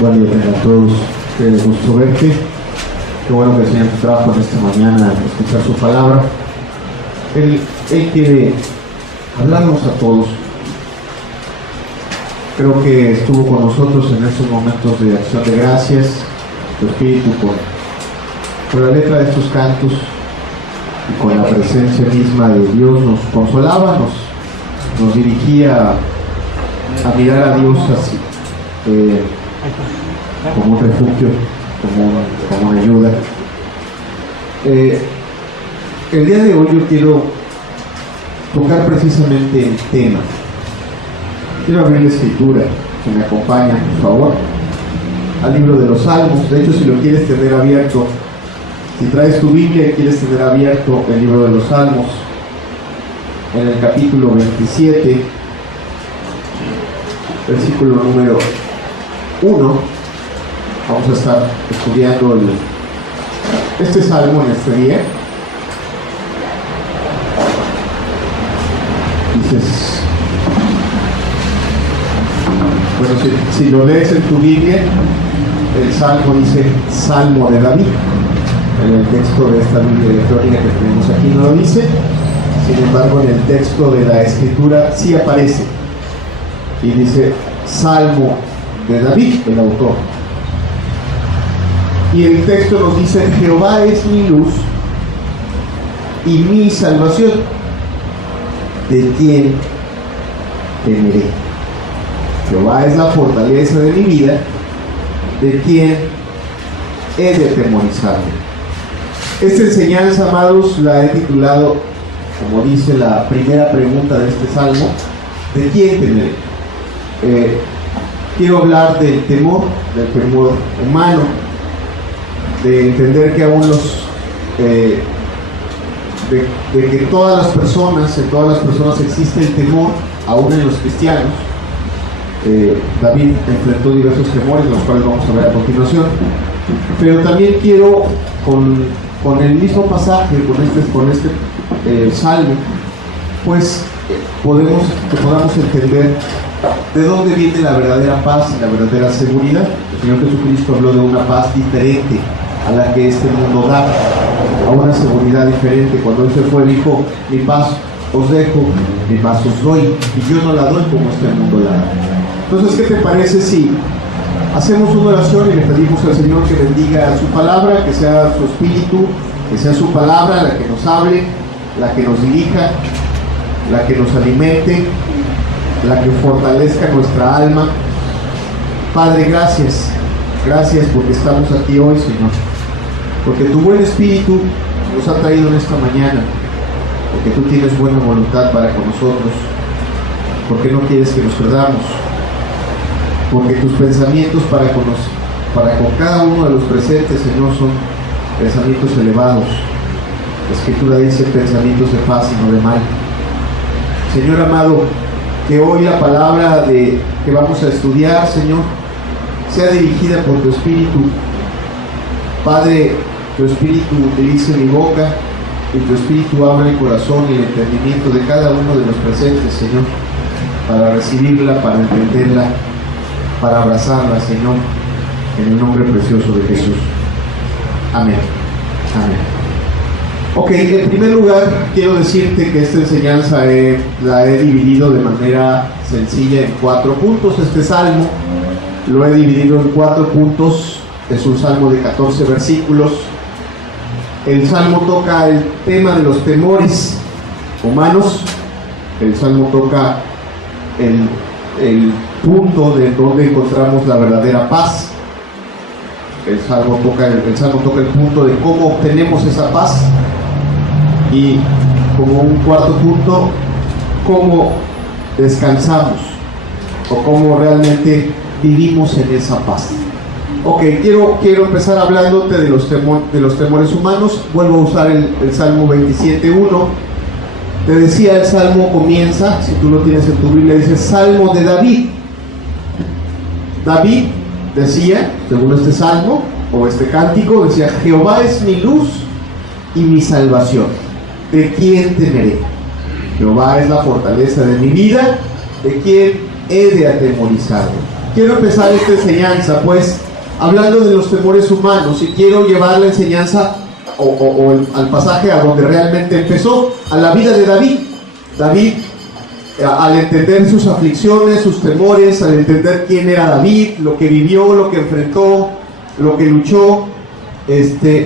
Buen día a todos, qué gusto verte. Qué bueno que el Señor te trajo en esta mañana a escuchar su palabra. Él quiere hablarnos a todos. Creo que estuvo con nosotros en estos momentos de acción de gracias, tu espíritu con la letra de estos cantos y con la presencia misma de Dios nos consolaba, nos dirigía a mirar a Dios así, como un refugio, como una ayuda. El día de hoy yo quiero tocar precisamente el tema. Quiero abrir la escritura, que me acompaña, por favor, al libro de los Salmos. De hecho, si lo quieres tener abierto, si traes tu Biblia y quieres tener abierto el libro de los Salmos, en el capítulo 27, versículo número 1, vamos a estar estudiando este salmo en este día. Dices, bueno, si lo lees en tu Biblia, el salmo dice Salmo de David. En el texto de esta Biblia electrónica que tenemos aquí no lo dice, sin embargo en el texto de la Escritura sí aparece y dice Salmo de David, el autor. Y el texto nos dice: Jehová es mi luz y mi salvación, ¿de quién temeré? Jehová es la fortaleza de mi vida, ¿de quién he de atemorizarme? Esta enseñanza, amados, la he titulado, como dice la primera pregunta de este salmo, ¿de quién temeré? Quiero hablar del temor humano, de entender que aún de que todas las personas, en todas las personas existe el temor, aún en los cristianos. David enfrentó diversos temores, los cuales vamos a ver a continuación. Pero también quiero, con el mismo pasaje, con este salmo, pues que podamos entender de dónde viene la verdadera paz y la verdadera seguridad. El Señor Jesucristo habló de una paz diferente a la que este mundo da, a una seguridad diferente. Cuando Él se fue, dijo: mi paz os dejo, mi paz os doy, y yo no la doy como este mundo la da. Entonces, ¿qué te parece si hacemos una oración y le pedimos al Señor que bendiga su palabra, que sea su espíritu, que sea su palabra la que nos hable, la que nos dirija, la que nos alimente, la que fortalezca nuestra alma? Padre, gracias porque estamos aquí hoy, Señor, porque tu buen espíritu nos ha traído en esta mañana, porque tú tienes buena voluntad para con nosotros, porque no quieres que nos perdamos, porque tus pensamientos para con cada uno de los presentes, Señor, son pensamientos elevados. La Escritura dice pensamientos de paz y no de mal. Señor amado, que hoy la palabra que vamos a estudiar, Señor, sea dirigida por tu Espíritu. Padre, tu Espíritu utilice mi boca y tu Espíritu abra el corazón y el entendimiento de cada uno de los presentes, Señor, para recibirla, para entenderla, para abrazarla, Señor, en el nombre precioso de Jesús. Amén. Amén. Ok, en primer lugar quiero decirte que esta enseñanza la he dividido de manera sencilla en 4 puntos. Este salmo lo he dividido en 4 puntos. Es un salmo de 14 versículos. El salmo toca el tema de los temores humanos. El salmo toca el punto de donde encontramos la verdadera paz. El salmo toca el punto de cómo obtenemos esa paz. Y como un cuarto punto, cómo descansamos o cómo realmente vivimos en esa paz. Ok, quiero empezar hablándote de los temores humanos. Vuelvo a usar el Salmo 27.1. Te decía, el Salmo comienza, si tú lo tienes en tu Biblia, dice Salmo de David. David decía, según este salmo o este cántico, decía: Jehová es mi luz y mi salvación, ¿de quién temeré? Jehová es la fortaleza de mi vida, ¿de quién he de atemorizarme? quiero empezar esta enseñanza, pues, hablando de los temores humanos, y quiero llevar la enseñanza al pasaje a donde realmente empezó, a la vida de David. David, al entender sus aflicciones, sus temores, al entender quién era David, lo que vivió, lo que enfrentó, lo que luchó,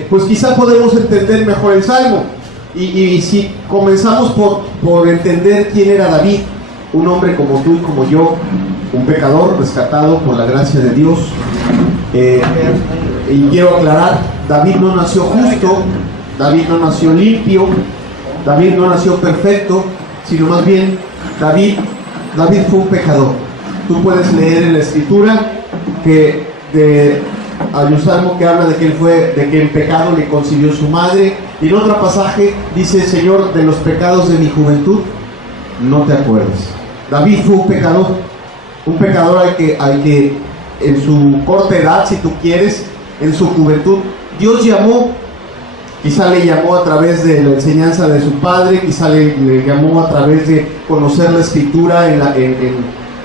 pues quizá podemos entender mejor el Salmo. Y si comenzamos por entender quién era David, un hombre como tú y como yo, un pecador rescatado por la gracia de Dios. Y quiero aclarar, David no nació justo, David no nació limpio, David no nació perfecto, sino más bien David fue un pecador. Tú puedes leer en la escritura que hay un salmo que habla de que en pecado le concibió su madre, y en otro pasaje dice: Señor, de los pecados de mi juventud no te acuerdas. David fue un pecador al que en su corta edad, si tú quieres, en su juventud, Dios llamó. Quizá le llamó a través de la enseñanza de su padre, quizá le llamó a través de conocer la escritura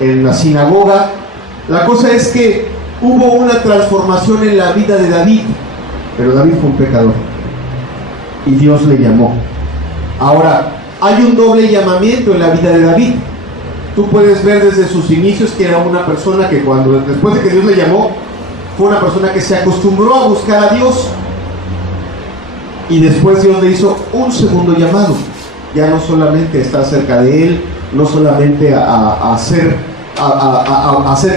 en la sinagoga. La cosa es que hubo una transformación en la vida de David, pero David fue un pecador y Dios le llamó. Ahora, hay un doble llamamiento en la vida de David. Tú puedes ver desde sus inicios que era una persona que después de que Dios le llamó, fue una persona que se acostumbró a buscar a Dios, y después Dios le hizo un segundo llamado. Ya no solamente estar cerca de Él, no solamente a ser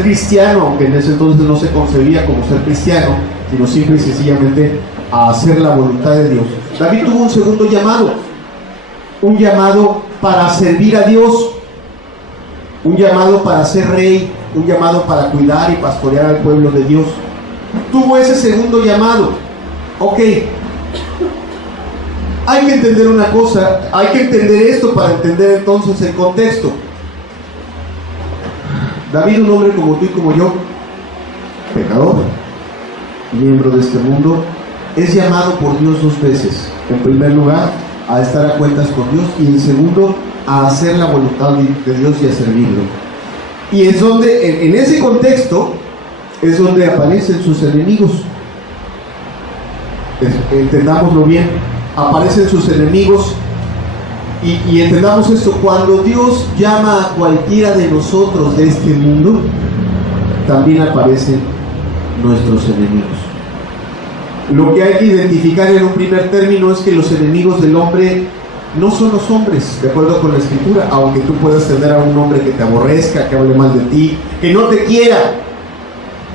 cristiano, aunque en ese entonces no se concebía como ser cristiano, sino simple y sencillamente a hacer la voluntad de Dios. David tuvo un segundo llamado, un llamado para servir a Dios, un llamado para ser rey, un llamado para cuidar y pastorear al pueblo de Dios. Tuvo ese segundo llamado. Ok, hay que entender una cosa, hay que entender esto para entender entonces el contexto. David, un hombre como tú y como yo, pecador, miembro de este mundo, es llamado por Dios dos veces. En primer lugar, a estar a cuentas con Dios, y en segundo, a hacer la voluntad de Dios y a servirlo. Y es donde, en ese contexto, es donde aparecen sus enemigos. Entendámoslo bien, aparecen sus enemigos, y entendamos esto: cuando Dios llama a cualquiera de nosotros de este mundo, también aparecen nuestros enemigos. Lo que hay que identificar en un primer término es que los enemigos del hombre no son los hombres, de acuerdo con la escritura. Aunque tú puedas tener a un hombre que te aborrezca, que hable mal de ti, que no te quiera,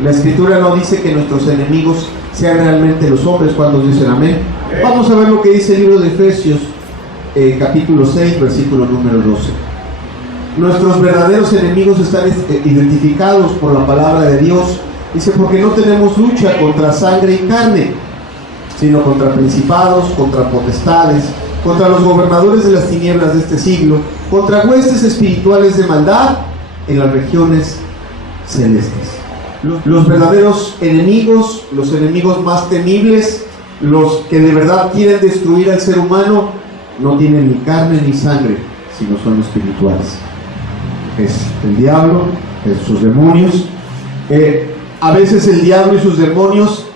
la escritura no dice que nuestros enemigos sean realmente los hombres. Cuando dicen amén. Vamos a ver lo que dice el libro de Efesios, capítulo 6, versículo número 12. Nuestros verdaderos enemigos están identificados por la palabra de Dios. Dice: porque no tenemos lucha contra sangre y carne, sino contra principados, contra potestades, contra los gobernadores de las tinieblas de este siglo, contra huestes espirituales de maldad en las regiones celestes. Los verdaderos enemigos, los enemigos más temibles, los que de verdad quieren destruir al ser humano, no tienen ni carne ni sangre, sino son espirituales. Es el diablo, es sus demonios. A veces el diablo y sus demonios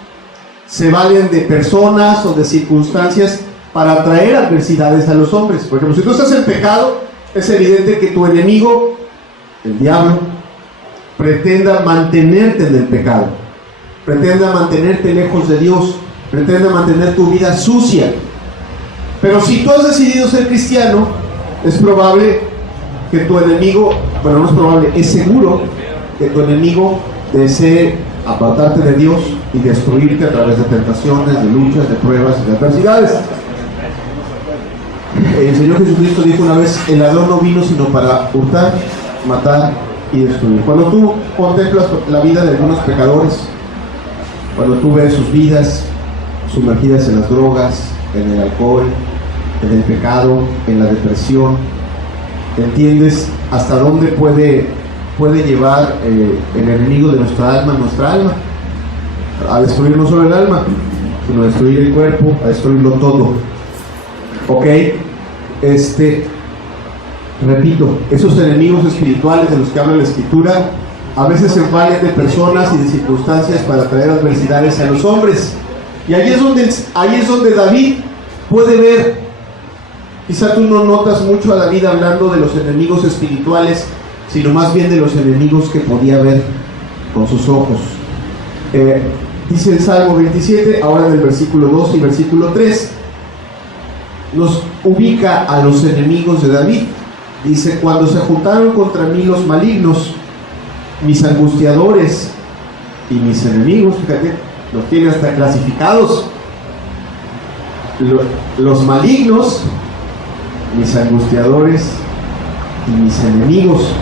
se valen de personas o de circunstancias para traer adversidades a los hombres. Por ejemplo, si tú estás en pecado, es evidente que tu enemigo, el diablo, pretenda mantenerte en el pecado, pretenda mantenerte lejos de Dios, pretenda mantener tu vida sucia. Pero si tú has decidido ser cristiano, es probable que tu enemigo, bueno, no es probable, es seguro que tu enemigo desee apartarte de Dios y destruirte a través de tentaciones, de luchas, de pruebas y de adversidades. El Señor Jesucristo dijo una vez: el ladrón no vino sino para hurtar, matar y destruir. Cuando tú contemplas la vida de algunos pecadores, cuando tú ves sus vidas sumergidas en las drogas, en el alcohol, en el pecado, en la depresión, entiendes hasta dónde puede llevar el enemigo de nuestra alma a destruir no solo el alma, sino a destruir el cuerpo, a destruirlo todo. Ok, repito, esos enemigos espirituales de los que habla la escritura a veces se valen de personas y de circunstancias para traer adversidades a los hombres. Y ahí es donde David puede ver. Quizá tú no notas mucho a David hablando de los enemigos espirituales, sino más bien de los enemigos que podía ver con sus ojos. Dice el Salmo 27, ahora en el versículo 2 y versículo 3, nos ubica a los enemigos de David. Dice: cuando se juntaron contra mí los malignos, mis angustiadores y mis enemigos, fíjate, los tiene hasta clasificados. Los malignos, mis angustiadores y mis enemigos,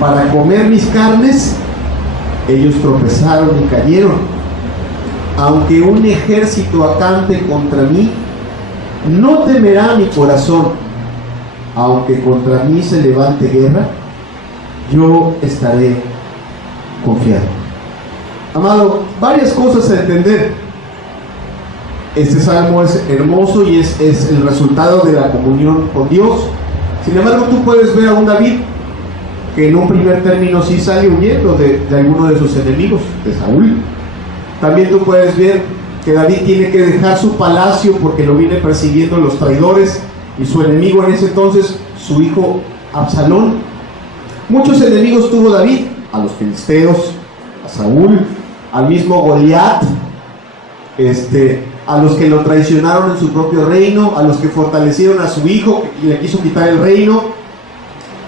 para comer mis carnes, ellos tropezaron y cayeron. Aunque un ejército acampe contra mí, no temerá mi corazón. Aunque contra mí se levante guerra, yo estaré confiado. Amado, varias cosas a entender. Este salmo es hermoso y es el resultado de la comunión con Dios. Sin embargo, tú puedes ver a un David que en un primer término sí sale huyendo de alguno de sus enemigos, de Saúl. También tú puedes ver que David tiene que dejar su palacio porque lo viene persiguiendo los traidores, y su enemigo en ese entonces, su hijo Absalón. Muchos enemigos tuvo David: a los filisteos, a Saúl, al mismo Goliat, a los que lo traicionaron en su propio reino, a los que fortalecieron a su hijo y le quiso quitar el reino.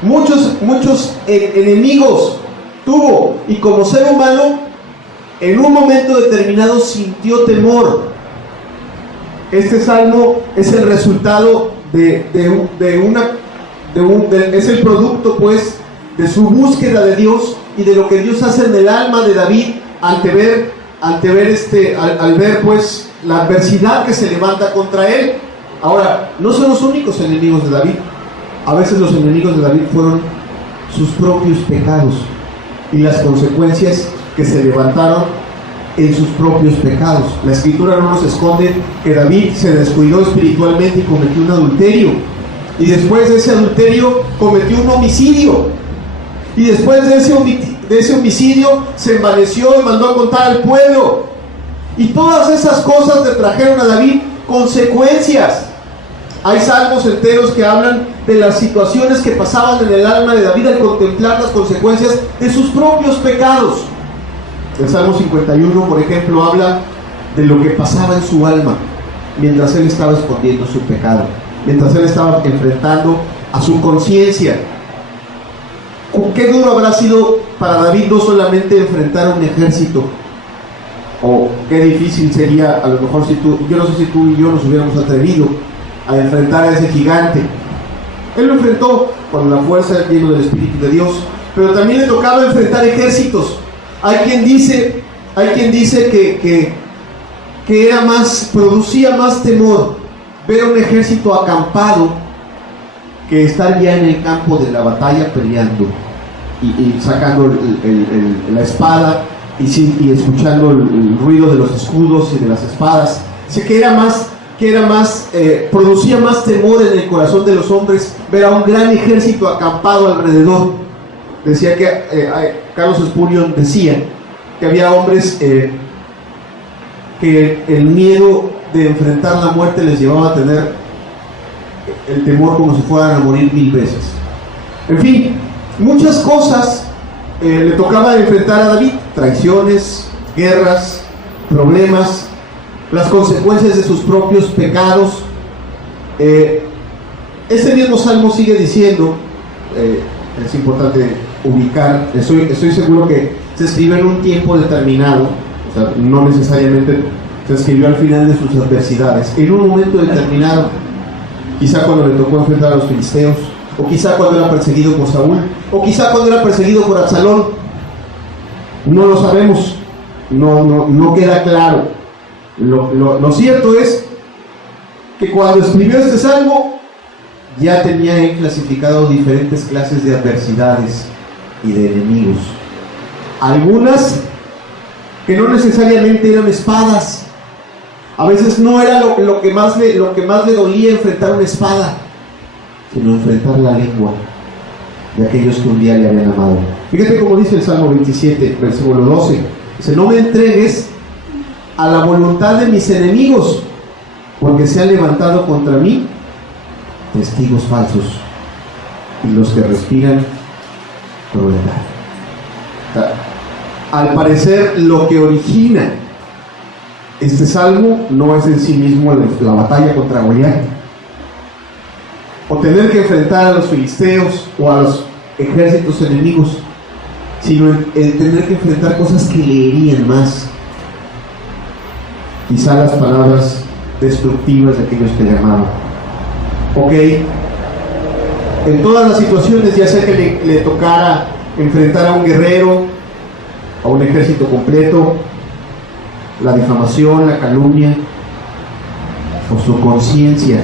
Muchos enemigos tuvo, y como ser humano, en un momento determinado sintió temor. Este salmo es el resultado es el producto, pues, de su búsqueda de Dios y de lo que Dios hace en el alma de David al ver pues la adversidad que se levanta contra él. Ahora, no son los únicos enemigos de David. A veces los enemigos de David fueron sus propios pecados y las consecuencias que se levantaron en sus propios pecados. La Escritura no nos esconde que David se descuidó espiritualmente y cometió un adulterio, y después de ese adulterio cometió un homicidio, y después de ese homicidio se envaneció y mandó a contar al pueblo, y todas esas cosas le trajeron a David consecuencias. Hay salmos enteros que hablan de las situaciones que pasaban en el alma de David al contemplar las consecuencias de sus propios pecados. El Salmo 51, por ejemplo, habla de lo que pasaba en su alma mientras él estaba escondiendo su pecado, mientras él estaba enfrentando a su conciencia. Qué duro habrá sido para David no solamente enfrentar un ejército, o qué difícil sería, a lo mejor, yo no sé si tú y yo nos hubiéramos atrevido a enfrentar a ese gigante. Él lo enfrentó con la fuerza lleno del Espíritu de Dios, pero también le tocaba enfrentar ejércitos. Hay quien dice que producía más temor ver un ejército acampado que estar ya en el campo de la batalla peleando y sacando la espada y escuchando el ruido de los escudos y de las espadas. Dice que producía más temor en el corazón de los hombres ver a un gran ejército acampado alrededor. Decía que Carlos Spurgeon decía que había hombres que el miedo de enfrentar la muerte les llevaba a tener el temor como si fueran a morir 1000 veces. En fin, muchas cosas le tocaba enfrentar a David: traiciones, guerras, problemas, las consecuencias de sus propios pecados. Este mismo salmo sigue diciendo, es importante ubicar, estoy seguro que se escribió en un tiempo determinado, o sea, no necesariamente se escribió al final de sus adversidades, en un momento determinado, quizá cuando le tocó enfrentar a los filisteos, o quizá cuando era perseguido por Saúl, o quizá cuando era perseguido por Absalón. No lo sabemos, no queda claro. Lo cierto es que cuando escribió este salmo ya tenía él clasificado diferentes clases de adversidades y de enemigos. Algunas que no necesariamente eran espadas. A veces no era lo que más le dolía enfrentar una espada, sino enfrentar la lengua. de aquellos que un día le habían amado. Fíjate cómo dice el Salmo 27, versículo 12. Dice: no me entregues a la voluntad de mis enemigos, porque se han levantado contra mí testigos falsos y los que respiran crueldad. Al parecer, lo que origina este salmo no es en sí mismo la batalla contra Goliat, o tener que enfrentar a los filisteos o a los ejércitos enemigos, sino el tener que enfrentar cosas que le herían más. Quizá las palabras destructivas de aquellos que le amaban. Ok, en todas las situaciones, ya sea que le tocara enfrentar a un guerrero, a un ejército completo, la difamación, la calumnia, o su conciencia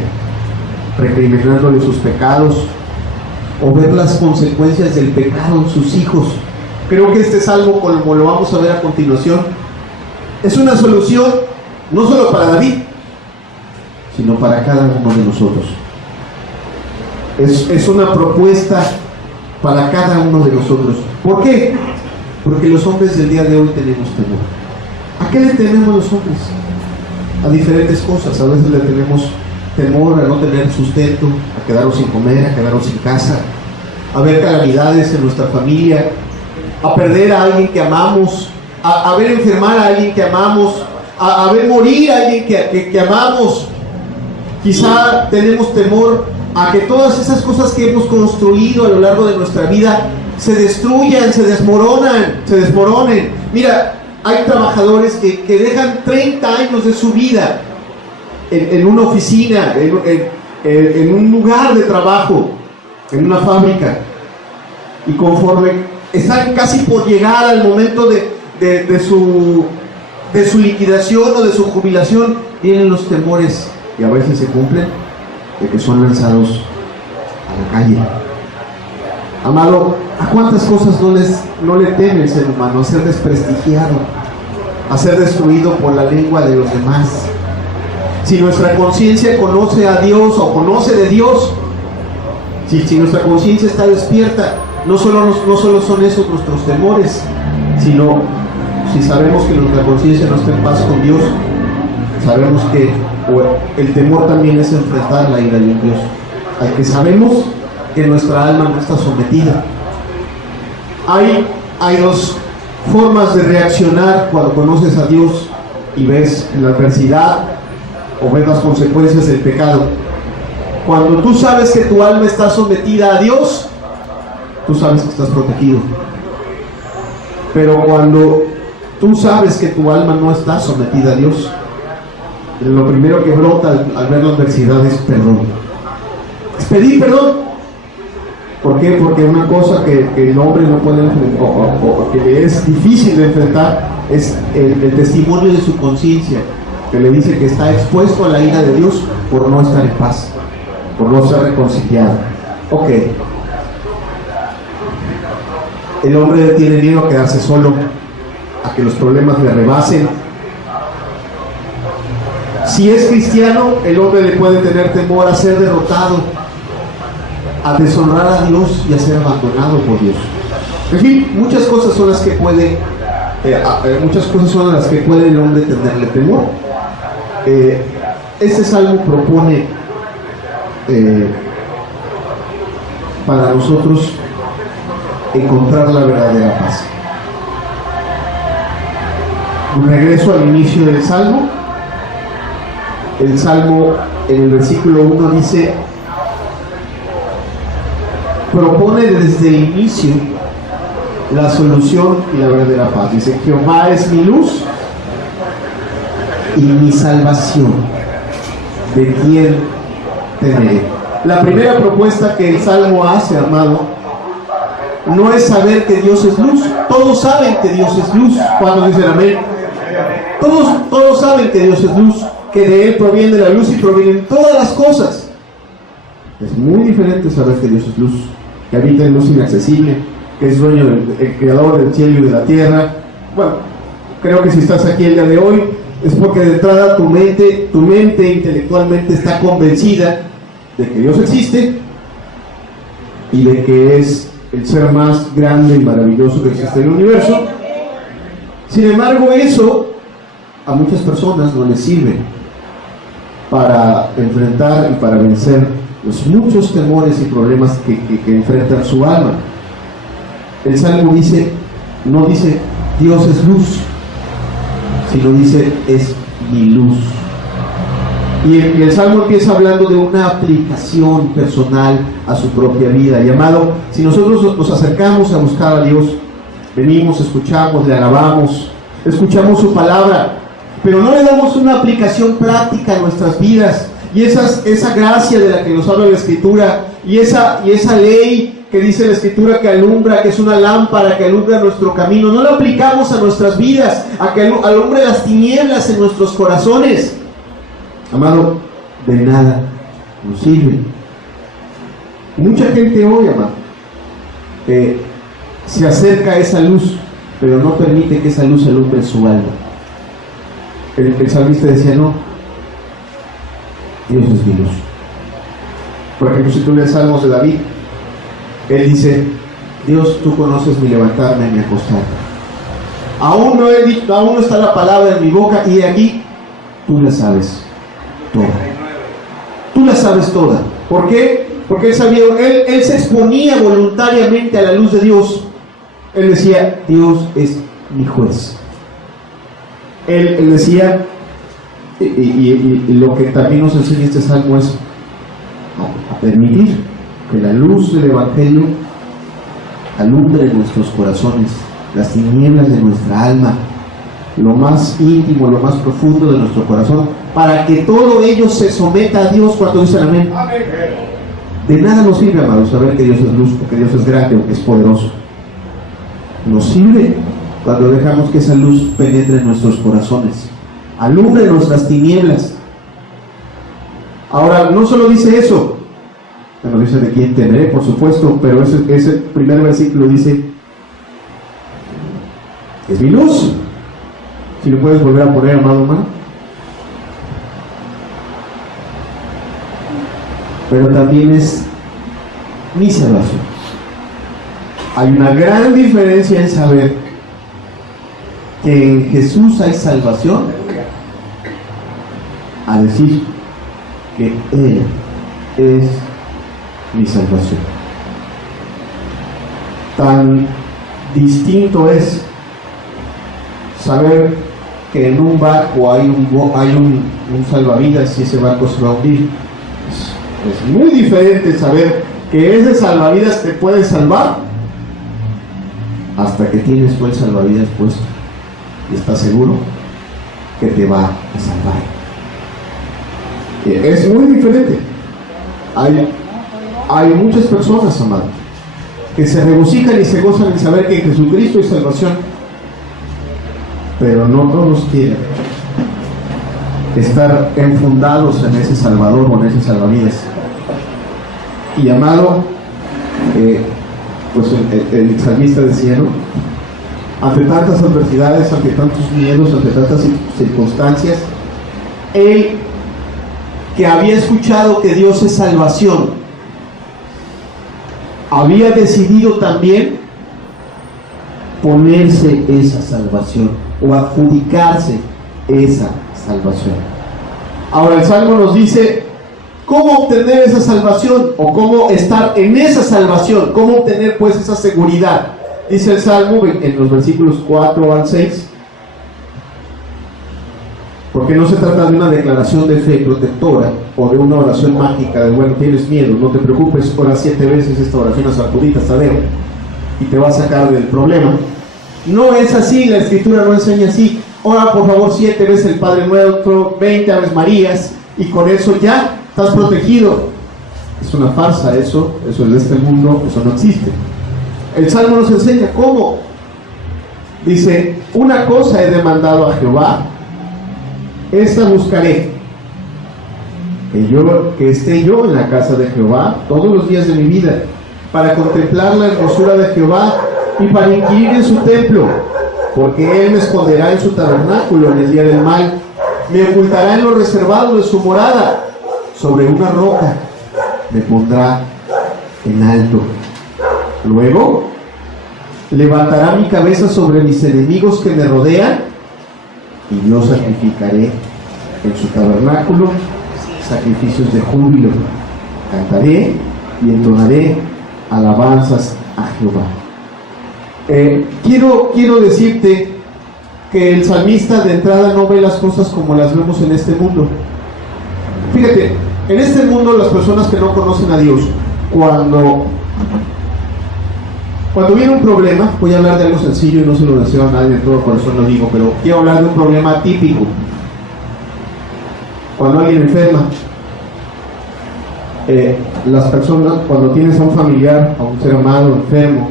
recriminándole sus pecados, o ver las consecuencias del pecado en sus hijos. Creo que este salmo, como lo vamos a ver a continuación, es una solución no solo para David, sino para cada uno de nosotros. Es una propuesta para cada uno de nosotros. ¿Por qué? Porque los hombres del día de hoy tenemos temor. ¿A qué le tememos los hombres? A diferentes cosas. A veces le tenemos temor a no tener sustento, a quedarnos sin comer, a quedarnos sin casa, a ver calamidades en nuestra familia, a perder a alguien que amamos, a ver enfermar a alguien que amamos, a ver morir a alguien que amamos. Quizá tenemos temor a que todas esas cosas que hemos construido a lo largo de nuestra vida se destruyan, se desmoronen. Mira, hay trabajadores que dejan 30 años de su vida en una oficina, en un lugar de trabajo, en una fábrica, y conforme están casi por llegar al momento de su liquidación o de su jubilación, vienen los temores, y a veces se cumplen, de que son lanzados a la calle. Amado, ¿a cuántas cosas no le teme el ser humano? A ser desprestigiado, a ser destruido por la lengua de los demás. Si nuestra conciencia conoce a Dios o conoce de Dios, si nuestra conciencia está despierta, no solo son esos nuestros temores, sino si sabemos que nuestra conciencia no está en paz con Dios, sabemos que el temor también es enfrentar la ira de Dios, al que sabemos que nuestra alma no está sometida. Hay dos formas de reaccionar cuando conoces a Dios y ves la adversidad o ves las consecuencias del pecado. Cuando tú sabes que tu alma está sometida a Dios, tú sabes que estás protegido. Pero cuando tú sabes que tu alma no está sometida a Dios, lo primero que brota al ver la adversidad es perdón. Es pedir perdón. ¿Por qué? Porque una cosa que el hombre no puede enfrentar, o que le es difícil de enfrentar, es el testimonio de su conciencia, que le dice que está expuesto a la ira de Dios por no estar en paz, por no ser reconciliado. Ok. El hombre tiene miedo a quedarse solo, a que los problemas le rebasen. Si es cristiano, el hombre le puede tener temor a ser derrotado, a deshonrar a Dios y a ser abandonado por Dios. En fin, muchas cosas son las que puede el hombre tenerle temor. Este salmo propone para nosotros encontrar la verdadera paz. Un regreso al inicio del salmo. El salmo en el versículo 1 dice, propone desde el inicio la solución y la verdadera paz. Dice: Jehová es mi luz y mi salvación, ¿de quién temeré? La primera propuesta que el salmo hace, amado, no es saber que Dios es luz. Todos saben que Dios es luz. ¿Cuántos dicen amén? Todos saben que Dios es luz, que de Él proviene la luz y provienen todas las cosas. Es muy diferente saber que Dios es luz, que habita en luz inaccesible, que es dueño el creador del cielo y de la tierra. Bueno, creo que si estás aquí el día de hoy es porque de entrada tu mente intelectualmente está convencida de que Dios existe y de que es el ser más grande y maravilloso que existe en el universo. Sin embargo, eso a muchas personas no les sirve para enfrentar y para vencer los muchos temores y problemas que enfrentan su alma. El Salmo dice, no dice Dios es luz, sino dice es mi luz. Y el Salmo empieza hablando de una aplicación personal a su propia vida. Llamado, si nosotros nos acercamos a buscar a Dios, venimos, escuchamos, le alabamos, escuchamos su palabra, pero no le damos una aplicación práctica a nuestras vidas. Y esa gracia de la que nos habla la Escritura, y esa ley que dice la Escritura que alumbra, que es una lámpara que alumbra nuestro camino, no la aplicamos a nuestras vidas, a que alumbre las tinieblas en nuestros corazones. Amado, de nada nos sirve. Mucha gente hoy, amado, se acerca a esa luz, pero no permite que esa luz alumbre su alma. El salmista decía, no, Dios es mi luz. Por ejemplo, si tú lees Salmos de David, él dice, Dios, tú conoces mi levantarme y mi acostarme. Aún no he dicho, aún no está la palabra en mi boca, y de aquí tú la sabes toda. Tú la sabes toda. ¿Por qué? Porque él sabía, él se exponía voluntariamente a la luz de Dios. Él decía, Dios es mi juez. Él decía, y lo que también nos enseña este salmo es a permitir que la luz del Evangelio alumbre nuestros corazones, las tinieblas de nuestra alma, lo más íntimo, lo más profundo de nuestro corazón, para que todo ello se someta a Dios. Cuando dicen amén. Amén. De nada nos sirve, amados, saber que Dios es luz, o que Dios es grande, o que es poderoso. Nos sirve cuando dejamos que esa luz penetre en nuestros corazones, alumbre nuestras tinieblas. Ahora, no solo dice eso, bueno, dice de quién temeré, por supuesto, pero ese primer versículo dice, es mi luz. Si lo puedes volver a poner, amado hermano. Pero también es mi salvación. Hay una gran diferencia en saber que en Jesús hay salvación, a decir que Él es mi salvación. Tan distinto es saber que en un barco hay un salvavidas y ese barco se va a hundir. Es muy diferente saber que ese salvavidas te puede salvar hasta que tienes tú el salvavidas puesto y estás seguro que te va a salvar. Es muy diferente. Hay muchas personas, amados, que se regocijan y se gozan en saber que en Jesucristo hay salvación, pero no todos quieren estar enfundados en ese Salvador o en ese salvavidas. Y amado, pues el salmista decía, ¿no? Ante tantas adversidades, ante tantos miedos, ante tantas circunstancias, él, que había escuchado que Dios es salvación, había decidido también ponerse esa salvación o adjudicarse esa salvación. Ahora el Salmo nos dice cómo obtener esa salvación o cómo estar en esa salvación, cómo obtener pues esa seguridad. Dice el Salmo en los versículos 4 al 6, porque no se trata de una declaración de fe protectora o de una oración mágica de, bueno, tienes miedo, no te preocupes, ora 7 veces esta oración a San Judita Tadeo y te va a sacar del problema. No es así, la Escritura no enseña así. Ora por favor 7 veces el Padre Nuestro, 20 Aves Marías, y con eso ya estás protegido. Es una farsa, eso es de este mundo, eso no existe. El Salmo nos enseña cómo. Dice, una cosa he demandado a Jehová, esta buscaré, que esté yo en la casa de Jehová todos los días de mi vida, para contemplar la hermosura de Jehová y para inquirir en su templo, porque Él me esconderá en su tabernáculo en el día del mal, me ocultará en lo reservado de su morada, sobre una roca me pondrá en alto. Luego, levantará mi cabeza sobre mis enemigos que me rodean, y yo sacrificaré en su tabernáculo sacrificios de júbilo. Cantaré y entonaré alabanzas a Jehová. Quiero decirte que el salmista de entrada no ve las cosas como las vemos en este mundo. Fíjate, en este mundo las personas que no conocen a Dios, cuando viene un problema, voy a hablar de algo sencillo y no se lo deseo a nadie, de todo corazón lo digo, pero quiero hablar de un problema típico. Cuando alguien enferma, las personas, cuando tienes a un familiar, a un ser amado enfermo,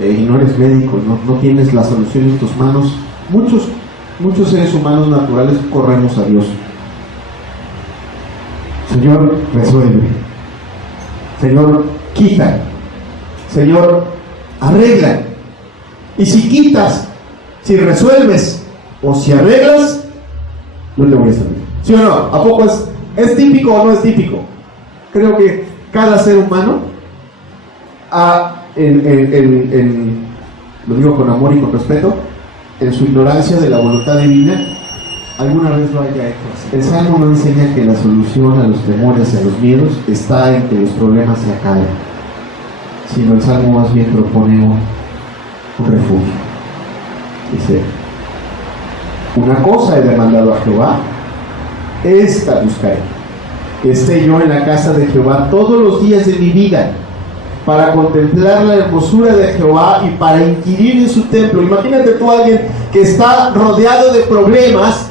y no eres médico, no tienes la solución en tus manos, muchos seres humanos naturales corremos a Dios. Señor, resuelve. Señor, quita. Señor, arregla. Y si quitas, si resuelves o si arreglas, no te voy a servir. ¿Sí o no? ¿A poco es típico o no es típico? Creo que cada ser humano lo digo con amor y con respeto, en su ignorancia de la voluntad divina, alguna vez lo haya hecho así. El Salmo no enseña que la solución a los temores y a los miedos está en que los problemas se acaben, sino el Salmo más bien propone un refugio. Dice: una cosa he demandado a Jehová, esta buscaré, que esté yo en la casa de Jehová todos los días de mi vida, para contemplar la hermosura de Jehová y para inquirir en su templo. Imagínate tú a alguien que está rodeado de problemas,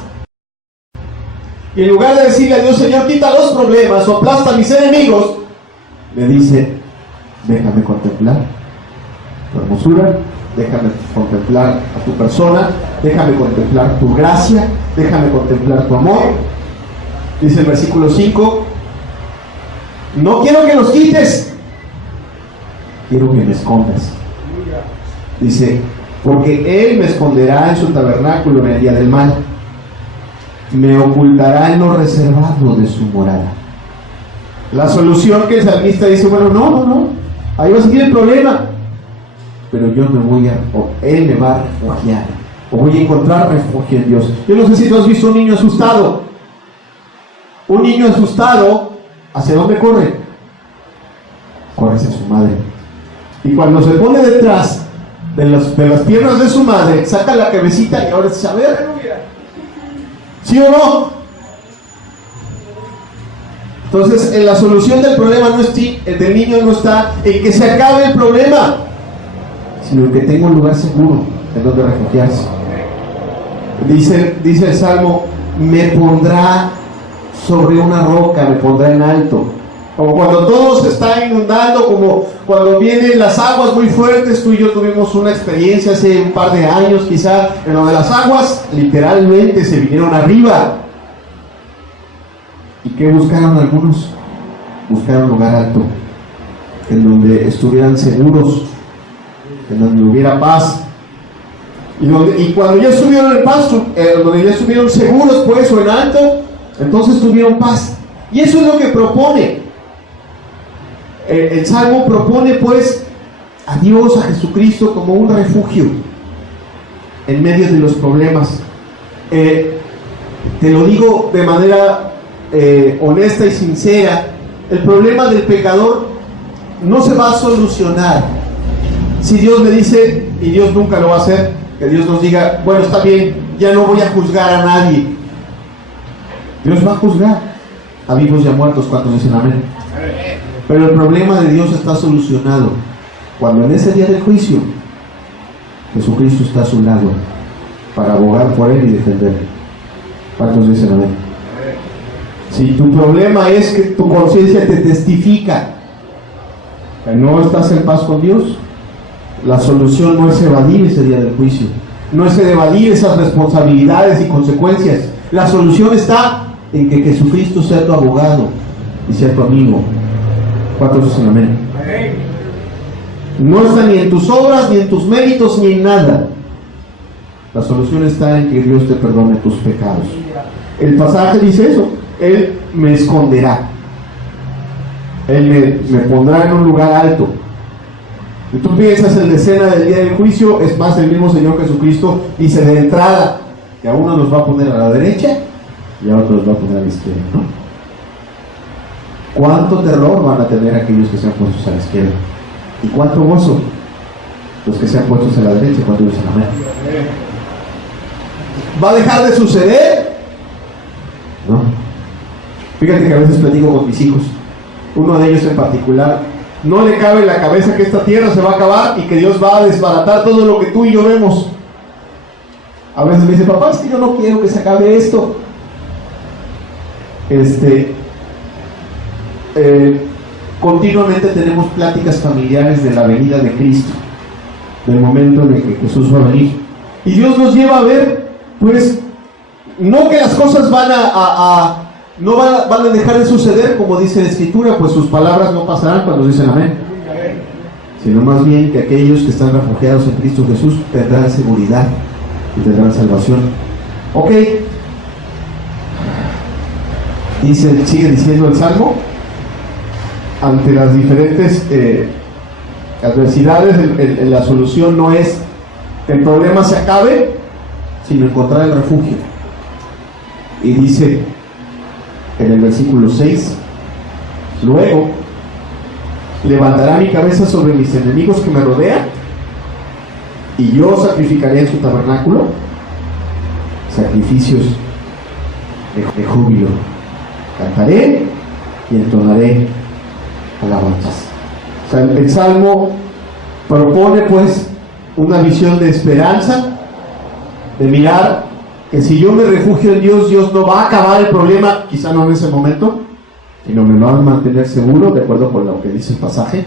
y en lugar de decirle a Dios: Señor, quita los problemas o aplasta a mis enemigos, le dice: déjame contemplar tu hermosura, déjame contemplar a tu persona, déjame contemplar tu gracia, déjame contemplar tu amor. Dice el versículo 5: no quiero que los quites, quiero que me escondas. Dice: porque Él me esconderá en su tabernáculo en el día del mal, me ocultará en lo reservado de su morada. La solución que el salmista dice: bueno, no, ahí va a seguir el problema, pero yo Él me va a refugiar, o voy a encontrar refugio en Dios. Yo no sé si tú has visto un niño asustado. Un niño asustado, ¿hacia dónde corre? Corre hacia su madre. Y cuando se pone detrás de las piernas de su madre, saca la cabecita y ahora dice: a ver, ¿sí o no? Entonces, en la solución del problema del niño no está en que se acabe el problema, sino en que tenga un lugar seguro en donde refugiarse. Dice el Salmo: me pondrá sobre una roca, me pondrá en alto. Como cuando todo se está inundando, como cuando vienen las aguas muy fuertes. Tú y yo tuvimos una experiencia hace un par de años quizá, en donde las aguas literalmente se vinieron arriba. ¿Y qué buscaron algunos? Buscaron un lugar alto, en donde estuvieran seguros, en donde hubiera paz. Y cuando ya estuvieron en paz, donde ya estuvieron seguros, pues, o en alto, entonces tuvieron paz. Y eso es lo que propone. El Salmo propone, pues, a Dios, a Jesucristo, como un refugio en medio de los problemas. Te lo digo de manera honesta y sincera: el problema del pecador no se va a solucionar si Dios me dice, y Dios nunca lo va a hacer, que Dios nos diga: bueno, está bien, ya no voy a juzgar a nadie. Dios va a juzgar a vivos y a muertos. ¿Cuántos dicen amén? Pero el problema de Dios está solucionado cuando en ese día del juicio Jesucristo está a su lado para abogar por él y defenderle. ¿Cuántos dicen amén? Si tu problema es que tu conciencia te testifica que no estás en paz con Dios, la solución no es evadir ese día del juicio, no es evadir esas responsabilidades y consecuencias. La solución está en que Jesucristo sea tu abogado y sea tu amigo. ¿Cuántos dicen amén? No está ni en tus obras, ni en tus méritos, ni en nada. La solución está en que Dios te perdone tus pecados. El pasaje dice eso: Él me esconderá, Él me pondrá en un lugar alto. Y tú piensas en la escena del día del juicio, es más, el mismo Señor Jesucristo dice de entrada que a uno los va a poner a la derecha y a otros los va a poner a la izquierda, ¿no? ¿Cuánto terror van a tener aquellos que sean puestos a la izquierda? ¿Y cuánto gozo los que sean puestos a la derecha cuando dicen amén? ¿Va a dejar de suceder? No. Fíjate que a veces platico con mis hijos. Uno de ellos en particular, no le cabe en la cabeza que esta tierra se va a acabar y que Dios va a desbaratar todo lo que tú y yo vemos. A veces me dice, papá, es que yo no quiero que se acabe esto. Continuamente tenemos pláticas familiares de la venida de Cristo, del momento en el que Jesús va a venir. Y Dios nos lleva a ver, pues, no que las cosas van a dejar de suceder, como dice la Escritura, pues sus palabras no pasarán cuando dicen amén, sino más bien que aquellos que están refugiados en Cristo Jesús tendrán seguridad y tendrán salvación. Ok, sigue diciendo el Salmo, ante las diferentes adversidades, la solución no es que el problema se acabe, sino encontrar el refugio. Y dice en el versículo 6, luego levantará mi cabeza sobre mis enemigos que me rodean, y yo sacrificaré en su tabernáculo sacrificios de júbilo. Cantaré y entonaré alabanzas. O sea, el Salmo propone pues una visión de esperanza, de mirar que si yo me refugio en Dios, Dios no va a acabar el problema, quizá no en ese momento, sino me va a mantener seguro, de acuerdo con lo que dice el pasaje.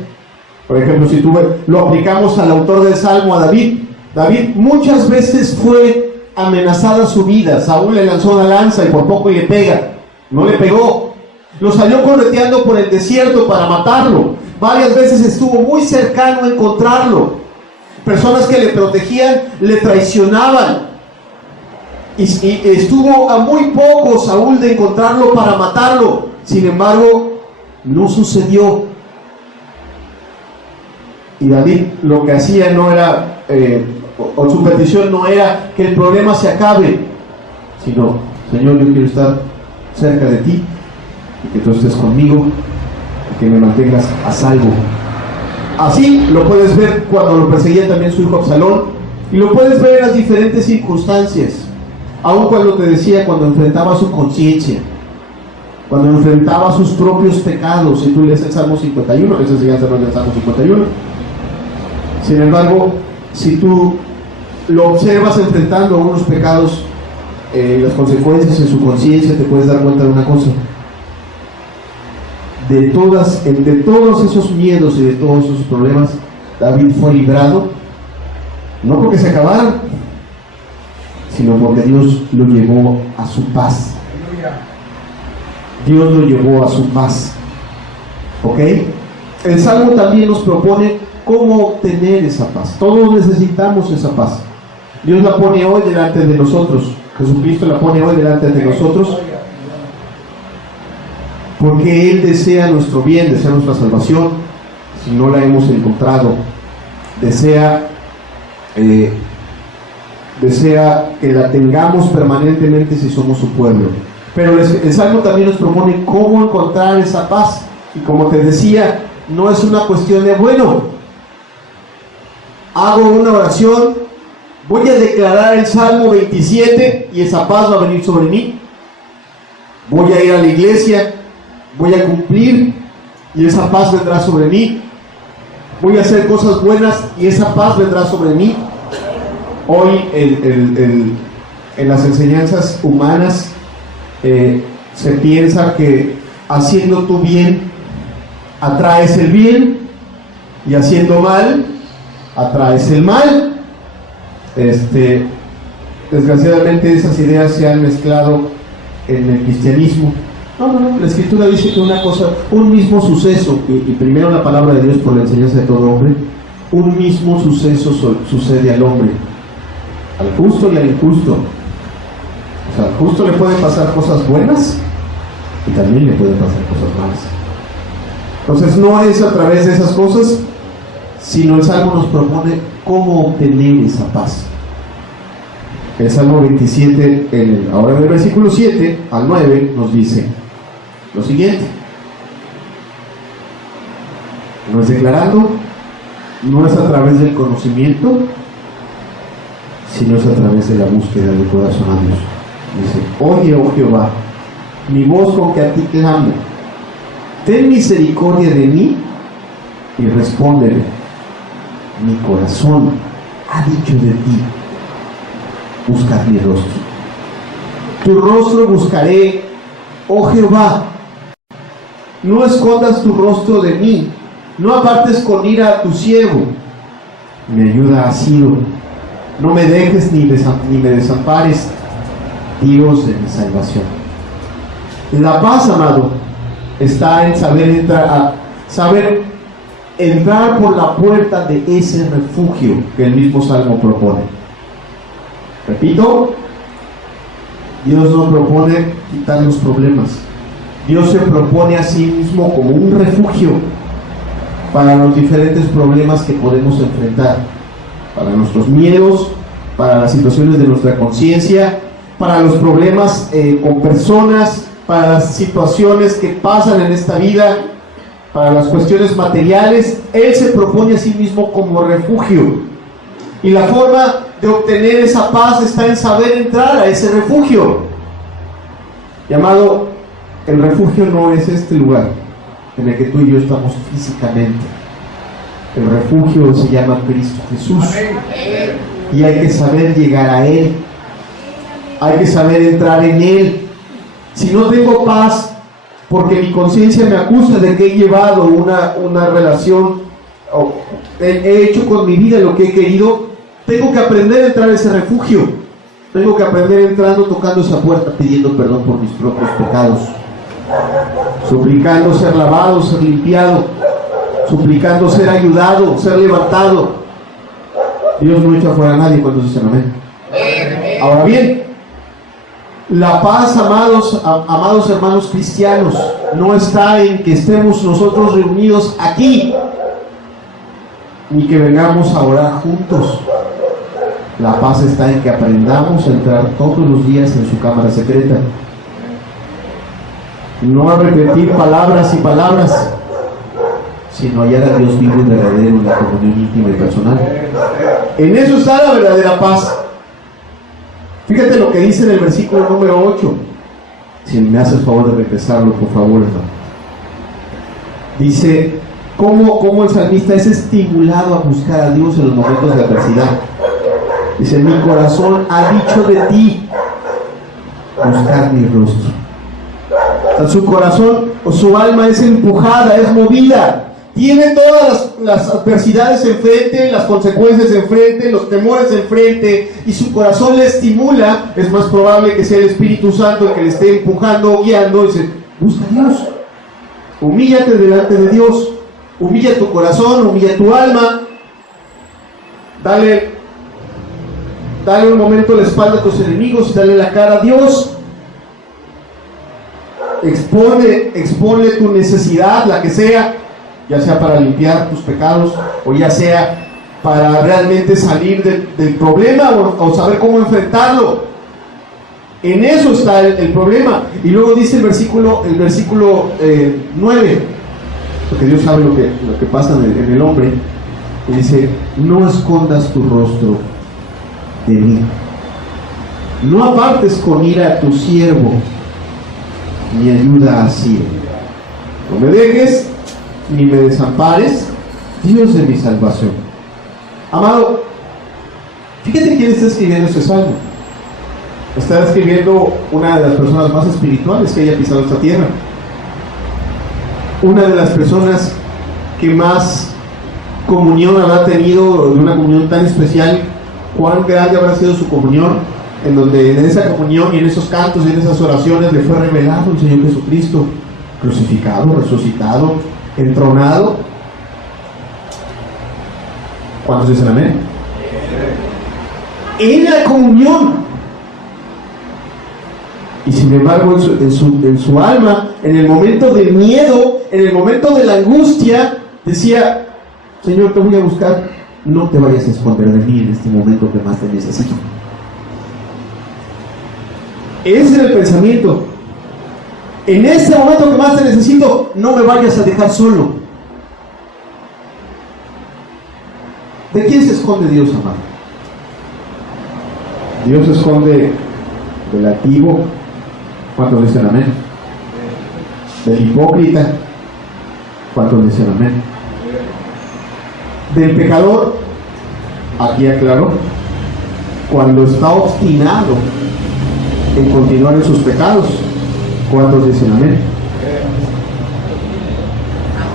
Por ejemplo, si lo aplicamos al autor del Salmo, a David muchas veces fue amenazada su vida. Saúl le lanzó una lanza y por poco le pega, no le pegó. Lo salió correteando por el desierto para matarlo. Varias veces estuvo muy cercano a encontrarlo. Personas que le protegían le traicionaban. Y estuvo a muy poco Saúl de encontrarlo para matarlo. Sin embargo, no sucedió. Y David lo que hacía no era, o su petición no era que el problema se acabe, sino, Señor, yo quiero estar cerca de ti, y que tú estés conmigo, y que me mantengas a salvo. Así lo puedes ver cuando lo perseguía también su hijo Absalón, y lo puedes ver en las diferentes circunstancias, aun cuando te decía, cuando enfrentaba su conciencia, cuando enfrentaba sus propios pecados. Si tú lees el Salmo 51, esa enseñanza no es del Salmo 51. Sin embargo, si tú lo observas enfrentando unos pecados, las consecuencias en su conciencia, te puedes dar cuenta de una cosa: de todos esos miedos y de todos esos problemas, David fue librado, no porque se acabaran, sino porque Dios lo llevó a su paz. Dios lo llevó a su paz. ¿Ok? El Salmo también nos propone cómo obtener esa paz. Todos necesitamos esa paz. Dios la pone hoy delante de nosotros. Jesucristo la pone hoy delante de nosotros, porque Él desea nuestro bien, desea nuestra salvación. Si no la hemos encontrado, desea que la tengamos permanentemente si somos su pueblo. Pero el Salmo también nos propone cómo encontrar esa paz. Y como te decía, no es una cuestión de, bueno, hago una oración, voy a declarar el Salmo 27 y esa paz va a venir sobre mí. Voy a ir a la iglesia, voy a cumplir y esa paz vendrá sobre mí. Voy a hacer cosas buenas y esa paz vendrá sobre mí. Hoy en las enseñanzas humanas se piensa que haciendo tu bien atraes el bien y haciendo mal atraes el mal. Desgraciadamente esas ideas se han mezclado en el cristianismo. No, la Escritura dice que una cosa, un mismo suceso, y primero la palabra de Dios por la enseñanza de todo hombre, un mismo suceso sucede al hombre, al justo y al injusto. O sea, al justo le pueden pasar cosas buenas y también le pueden pasar cosas malas. Entonces no es a través de esas cosas, sino el Salmo nos propone cómo obtener esa paz. El Salmo 27, ahora en el versículo 7 al 9, nos dice lo siguiente. No es declarando, no es a través del conocimiento, sino es a través de la búsqueda del corazón a Dios. Dice: oye, oh Jehová, mi voz con que a ti clamo, ten misericordia de mí y respóndeme. Mi corazón ha dicho de ti: buscar mi rostro. Tu rostro buscaré, oh Jehová. No escondas tu rostro de mí, no apartes con ira a tu siervo. Mi ayuda ha sido, no me dejes ni me desampares, Dios de mi salvación. La paz, amado, está en saber entrar por la puerta de ese refugio que el mismo Salmo propone. Repito, Dios no propone quitar los problemas. Dios se propone a sí mismo como un refugio para los diferentes problemas que podemos enfrentar, para nuestros miedos, para las situaciones de nuestra conciencia, para los problemas con personas, para las situaciones que pasan en esta vida, para las cuestiones materiales. Él se propone a sí mismo como refugio. Y la forma de obtener esa paz está en saber entrar a ese refugio. Llamado, el refugio no es este lugar en el que tú y yo estamos físicamente. El refugio se llama Cristo Jesús. Y hay que saber llegar a Él. Hay que saber entrar en Él. Si no tengo paz, porque mi conciencia me acusa de que he llevado una relación, o he hecho con mi vida lo que he querido, tengo que aprender a entrar a ese refugio. Tengo que aprender entrando, tocando esa puerta, pidiendo perdón por mis propios pecados, suplicando ser lavado, ser limpiado, suplicando ser ayudado, ser levantado. Dios no echa fuera a nadie cuando dicen amén. Ahora bien, la paz, amados hermanos cristianos, no está en que estemos nosotros reunidos aquí, ni que vengamos a orar juntos. La paz está en que aprendamos a entrar todos los días en su cámara secreta, no a repetir palabras y palabras, sino hallar a Dios vivo y verdadero en la comunión íntima y personal. En eso está la verdadera paz. Fíjate lo que dice en el versículo número 8. Si me haces favor de regresarlo, por favor, hermano. Dice, ¿cómo el salmista es estimulado a buscar a Dios en los momentos de adversidad? Dice: mi corazón ha dicho de ti, buscar mi rostro. O sea, su corazón o su alma es empujada, es movida. Tiene todas las adversidades enfrente, las consecuencias enfrente, los temores enfrente, y su corazón le estimula. Es más probable que sea el Espíritu Santo el que le esté empujando o guiando. Dice: busca a Dios, humíllate delante de Dios, humilla tu corazón, humilla tu alma, dale un momento la espalda a tus enemigos y dale la cara a Dios. Expone tu necesidad, la que sea, ya sea para limpiar tus pecados o ya sea para realmente salir del problema o saber cómo enfrentarlo. En eso está el problema. Y luego dice el versículo 9, porque Dios sabe lo que pasa en el hombre, y dice: no escondas tu rostro de mí, no apartes con ira a tu siervo, mi ayuda ha sido. No me dejes ni me desampares, Dios de mi salvación. Amado, fíjate quién está escribiendo este salmo. Está escribiendo una de las personas más espirituales que haya pisado esta tierra, una de las personas que más comunión habrá tenido, de una comunión tan especial. Cuán grande habrá sido su comunión, en donde en esa comunión y en esos cantos y en esas oraciones le fue revelado el Señor Jesucristo, crucificado, resucitado, entronado. ¿Cuántos dicen amén? En la comunión. Y sin embargo, en su alma, en el momento del miedo, en el momento de la angustia, decía: Señor, te voy a buscar, no te vayas a esconder de mí en este momento que más te necesito. Ese es el pensamiento. En este momento que más te necesito, no me vayas a dejar solo. ¿De quién se esconde Dios, amado? Dios se esconde del altivo. ¿Cuántos dicen amén? Del hipócrita. ¿Cuántos dicen amén? Del pecador. Aquí aclaro, cuando está obstinado en continuar en sus pecados. ¿Cuántos dicen amén?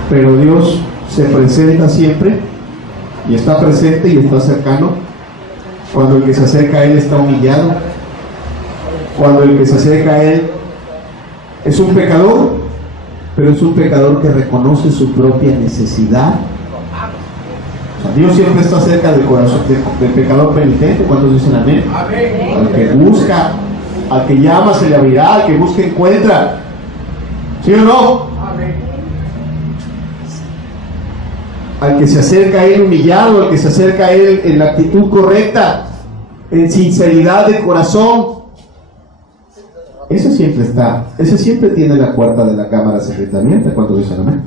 Pero Dios se presenta siempre, y está presente y está cercano, cuando el que se acerca a Él está humillado, cuando el que se acerca a Él es un pecador, pero es un pecador que reconoce su propia necesidad. O sea, Dios siempre está cerca del corazón del pecador penitente. ¿Cuántos dicen amén? Al que busca, al que llama se le abrirá, al que busca encuentra. ¿Sí o no? Al que se acerca a Él humillado, al que se acerca a Él en la actitud correcta, en sinceridad de corazón. Ese siempre está, ese siempre tiene la puerta de la cámara secreta abierta. ¿Cuántos dicen amén?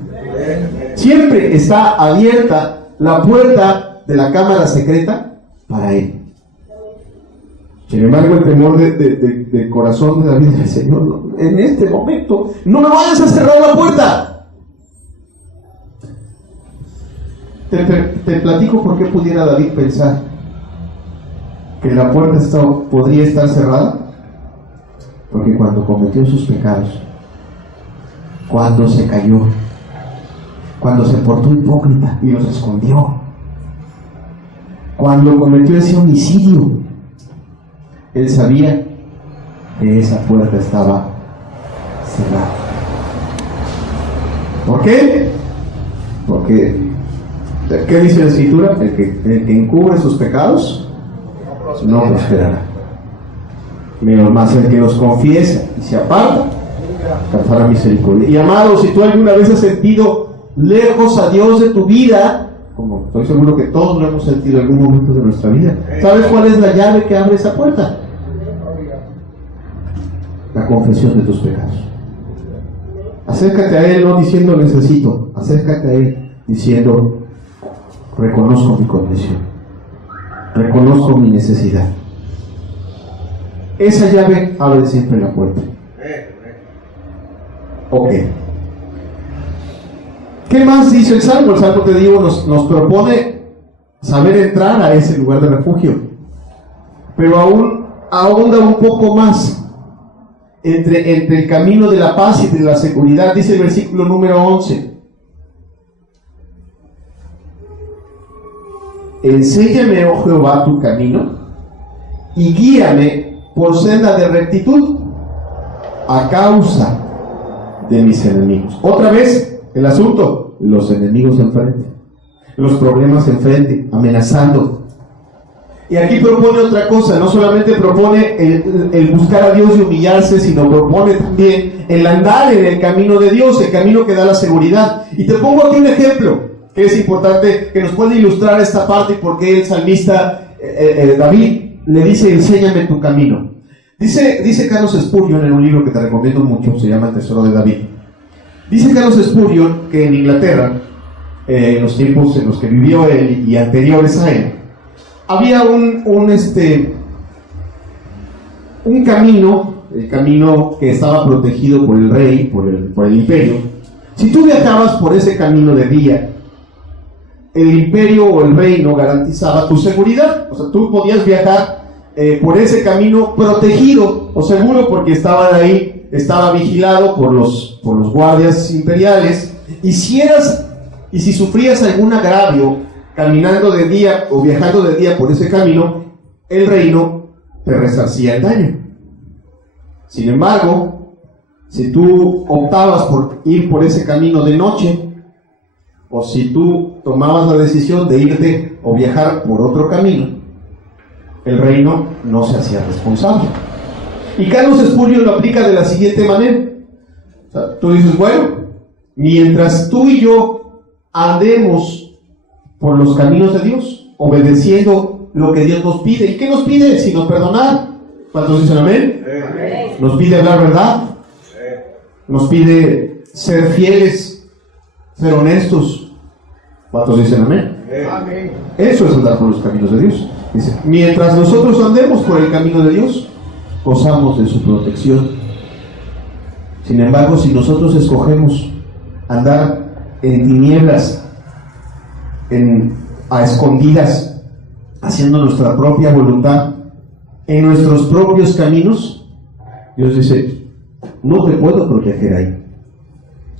Siempre está abierta la puerta de la cámara secreta para Él. Sin embargo, el temor del corazón de David dice: Señor, no, en este momento no me vayas a cerrar la puerta. Te platico por qué pudiera David pensar que la puerta podría estar cerrada. Porque cuando cometió sus pecados, cuando se cayó, cuando se portó hipócrita y los escondió, cuando cometió ese homicidio, él sabía que esa puerta estaba cerrada. ¿Por qué? Porque, ¿qué dice la Escritura? El que encubre sus pecados no prosperará. Menos más el que los confiesa y se aparta, alcanzará misericordia. Y amado, si tú alguna vez has sentido lejos a Dios de tu vida, como estoy seguro que todos lo hemos sentido en algún momento de nuestra vida, ¿sabes cuál es la llave que abre esa puerta? La confesión de tus pecados. Acércate a Él no diciendo necesito, acércate a Él diciendo: reconozco mi condición, reconozco mi necesidad. Esa llave abre siempre la puerta. Ok. ¿Qué más dice el Salmo? El Salmo, te digo, nos propone saber entrar a ese lugar de refugio, pero aún ahonda un poco más entre el camino de la paz y de la seguridad. Dice el versículo número 11: enséñame, oh Jehová, tu camino, y guíame por senda de rectitud a causa de mis enemigos. Otra vez el asunto: los enemigos enfrente, los problemas enfrente, amenazando. Y aquí propone otra cosa. No solamente propone el buscar a Dios y humillarse, sino propone también el andar en el camino de Dios, el camino que da la seguridad. Y te pongo aquí un ejemplo que es importante, que nos puede ilustrar esta parte y por qué el salmista David le dice: enséñame tu camino. Dice Carlos Spurgeon en un libro que te recomiendo mucho, se llama El Tesoro de David. Dice Carlos Spurgeon que en Inglaterra, en los tiempos en los que vivió él y anteriores a él, había un camino, el camino que estaba protegido por el rey, por el imperio. Si tú viajabas por ese camino de día, el imperio o el reino garantizaba tu seguridad. O sea, tú podías viajar por ese camino protegido o seguro, porque estaba vigilado por los guardias imperiales. Y si sufrías algún agravio caminando de día o viajando de día por ese camino, el reino te resarcía el daño. Sin embargo, si tú optabas por ir por ese camino de noche, o si tú tomabas la decisión de irte o viajar por otro camino, el reino no se hacía responsable. Y Carlos Spurgeon lo aplica de la siguiente manera. O sea, tú dices: bueno, mientras tú y yo andemos por los caminos de Dios, obedeciendo lo que Dios nos pide. ¿Y qué nos pide? Sino perdonar. ¿Cuántos dicen amén? Nos pide hablar verdad. Nos pide ser fieles, ser honestos. ¿Cuántos dicen amén? Eso es andar por los caminos de Dios. Dice, mientras nosotros andemos por el camino de Dios, gozamos de su protección. Sin embargo, si nosotros escogemos andar en tinieblas, a escondidas, haciendo nuestra propia voluntad, en nuestros propios caminos, Dios dice, no te puedo proteger ahí.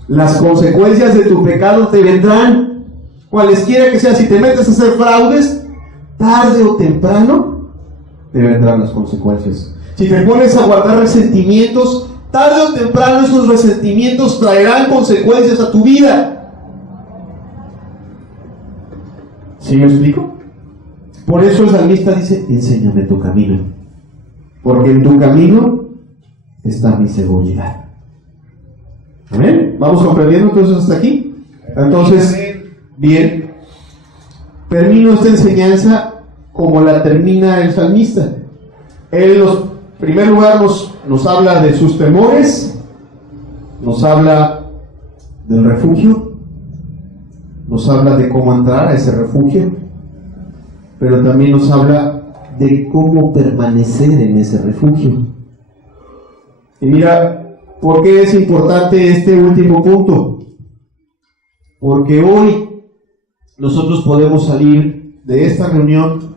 Las consecuencias de tu pecado te vendrán, cualesquiera que sea. Si te metes a hacer fraudes, tarde o temprano te vendrán las consecuencias. Si te pones a guardar resentimientos, tarde o temprano esos resentimientos traerán consecuencias a tu vida. ¿Sí me explico? Por eso el salmista dice, enséñame tu camino, porque en tu camino está mi seguridad. ¿Amén? ¿Vamos comprendiendo entonces hasta aquí? Entonces, bien, termino esta enseñanza como la termina el salmista. Él, en primer lugar, nos habla de sus temores, nos habla del refugio, nos habla de cómo entrar a ese refugio, pero también nos habla de cómo permanecer en ese refugio. Y mira, ¿por qué es importante este último punto? Porque hoy nosotros podemos salir de esta reunión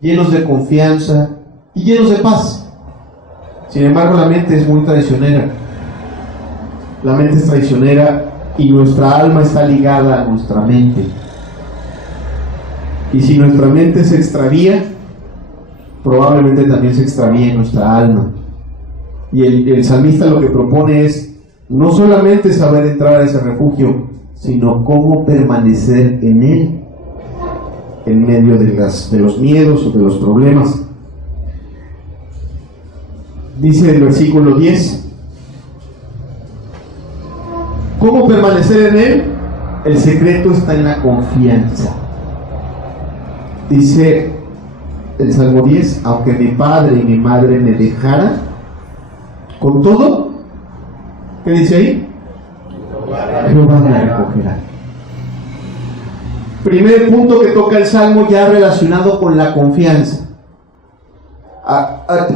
llenos de confianza y llenos de paz. Sin embargo, la mente es muy traicionera. La mente es traicionera y nuestra alma está ligada a nuestra mente. Y si nuestra mente se extravía, probablemente también se extravíe nuestra alma. Y el salmista lo que propone es no solamente saber entrar a ese refugio, sino cómo permanecer en él, en medio de los miedos o de los problemas. Dice el versículo 10, ¿cómo permanecer en él? El secreto está en la confianza. Dice el Salmo 10, aunque mi padre y mi madre me dejaran, con todo, ¿qué dice ahí? Jehová me recogerá. Primer punto que toca el Salmo ya relacionado con la confianza.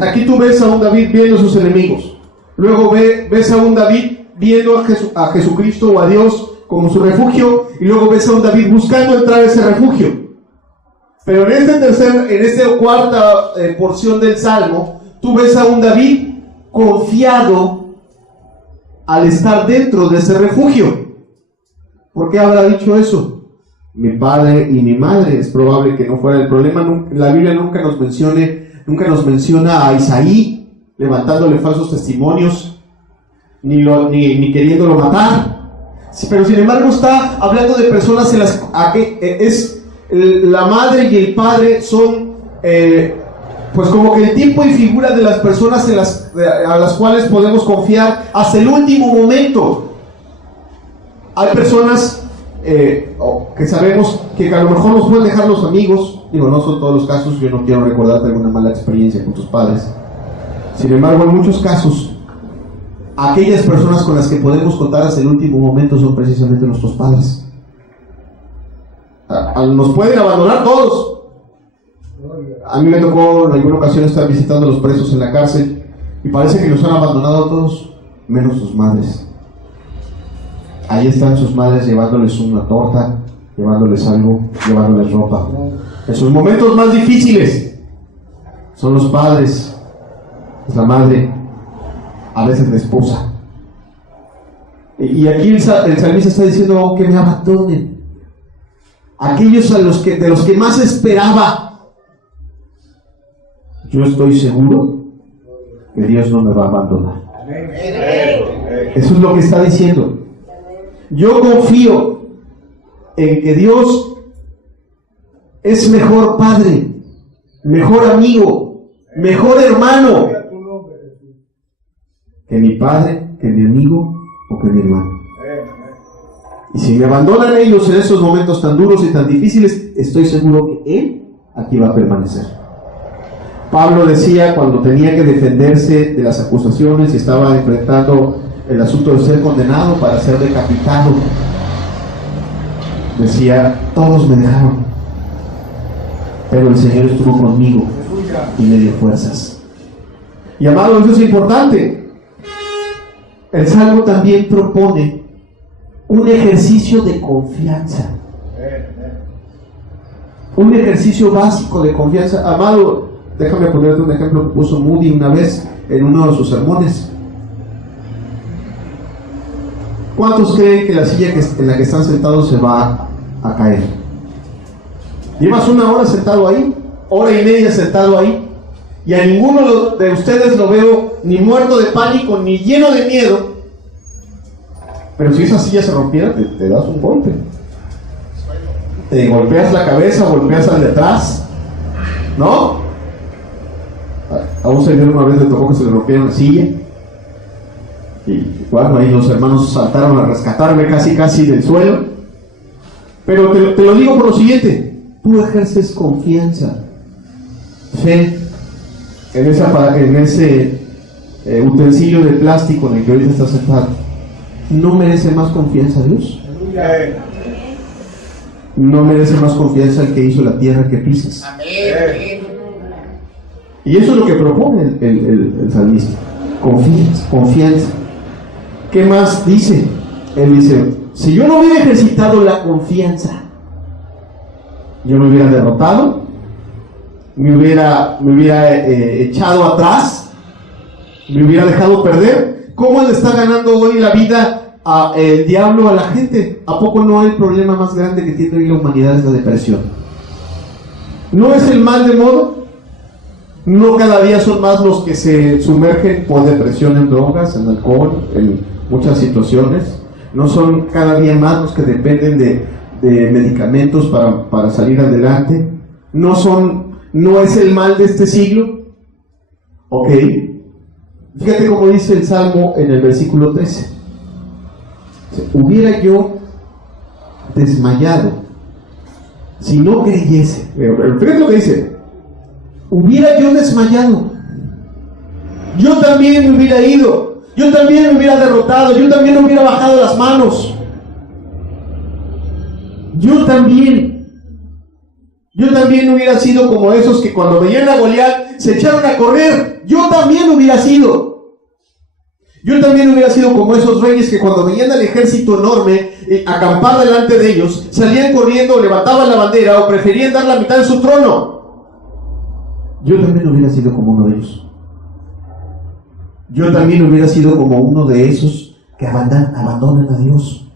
Aquí tú ves a un David viendo a sus enemigos. Luego ves a un David viendo a Jesucristo o a Dios como su refugio. Y luego ves a un David buscando entrar a ese refugio. Pero en esta cuarta porción del Salmo, tú ves a un David confiado al estar dentro de ese refugio. ¿Por qué habrá dicho eso? Mi padre y mi madre, es probable que no fuera el problema. La Biblia nunca nos menciona a Isaí levantándole falsos testimonios, ni queriéndolo matar. Pero sin embargo está hablando de personas en las que la madre y el padre son pues como que el tipo y figura de las personas a las cuales podemos confiar hasta el último momento. Hay personas que sabemos que a lo mejor nos pueden dejar los amigos. Digo, no son todos los casos, yo no quiero recordarte alguna mala experiencia con tus padres. Sin embargo, en muchos casos, aquellas personas con las que podemos contar hasta el último momento son precisamente nuestros padres. Nos pueden abandonar todos. A mí me tocó en alguna ocasión estar visitando a los presos en la cárcel y parece que los han abandonado a todos, menos sus madres. Ahí están sus madres llevándoles una torta, llevándoles algo, llevándoles ropa. En sus momentos más difíciles son los padres, es la madre, a veces la esposa. Y aquí el salmista está diciendo, aunque me abandonen, aquellos de los que más esperaba, yo estoy seguro que Dios no me va a abandonar. Eso es lo que está diciendo. Yo confío en que Dios es mejor padre, mejor amigo, mejor hermano que mi padre, que mi amigo o que mi hermano. Y si me abandonan ellos en esos momentos tan duros y tan difíciles, estoy seguro que Él aquí va a permanecer. Pablo decía, cuando tenía que defenderse de las acusaciones y estaba enfrentando el asunto de ser condenado para ser decapitado, decía, todos me dejaron, pero el Señor estuvo conmigo y me dio fuerzas. Y amado, eso es importante. El Salmo también propone un ejercicio de confianza, un ejercicio básico de confianza. Amado, déjame ponerte un ejemplo que puso Moody una vez en uno de sus sermones. ¿Cuántos creen que la silla en la que están sentados se va a caer? Llevas una hora sentado ahí, hora y media sentado ahí, y a ninguno de ustedes lo veo ni muerto de pánico ni lleno de miedo. Pero si esa silla se rompiera, te das un golpe. Te golpeas la cabeza, golpeas al de atrás, ¿no? A un señor una vez le tocó que se le rompiera la silla. Y bueno, ahí los hermanos saltaron a rescatarme casi del suelo. Pero te lo digo por lo siguiente: tú ejerces confianza, fe en ese utensilio de plástico en el que ahorita estás sentado. ¿No merece más confianza Dios? ¿No merece más confianza el que hizo la tierra que pisas? Y eso es lo que propone el salmista: confianza. ¿Qué más dice? Él dice, si yo no hubiera ejercitado la confianza, yo me hubiera derrotado, me hubiera echado atrás, me hubiera dejado perder. ¿Cómo le está ganando hoy la vida el diablo a la gente? ¿A poco no el problema más grande que tiene hoy la humanidad es la depresión? ¿No es el mal de modo? ¿No cada día son más los que se sumergen por depresión en drogas, en alcohol, en muchas situaciones? ¿No son cada día más los que dependen de medicamentos para salir adelante? ¿No es el mal de este siglo? Ok. Fíjate cómo dice el Salmo en el versículo 13. Hubiera yo desmayado si no creyese. Fíjate lo que dice. Hubiera yo desmayado. Yo también me hubiera ido. Yo también me hubiera derrotado. Yo también me hubiera bajado las manos. Yo también hubiera sido como esos que cuando veían a Goliat se echaron a correr. Yo también hubiera sido. Yo también hubiera sido como esos reyes que cuando veían al ejército enorme acampar delante de ellos, salían corriendo, levantaban la bandera o preferían dar la mitad de su trono. Yo también hubiera sido como uno de ellos. Yo también hubiera sido como uno de esos que abandonan a Dios,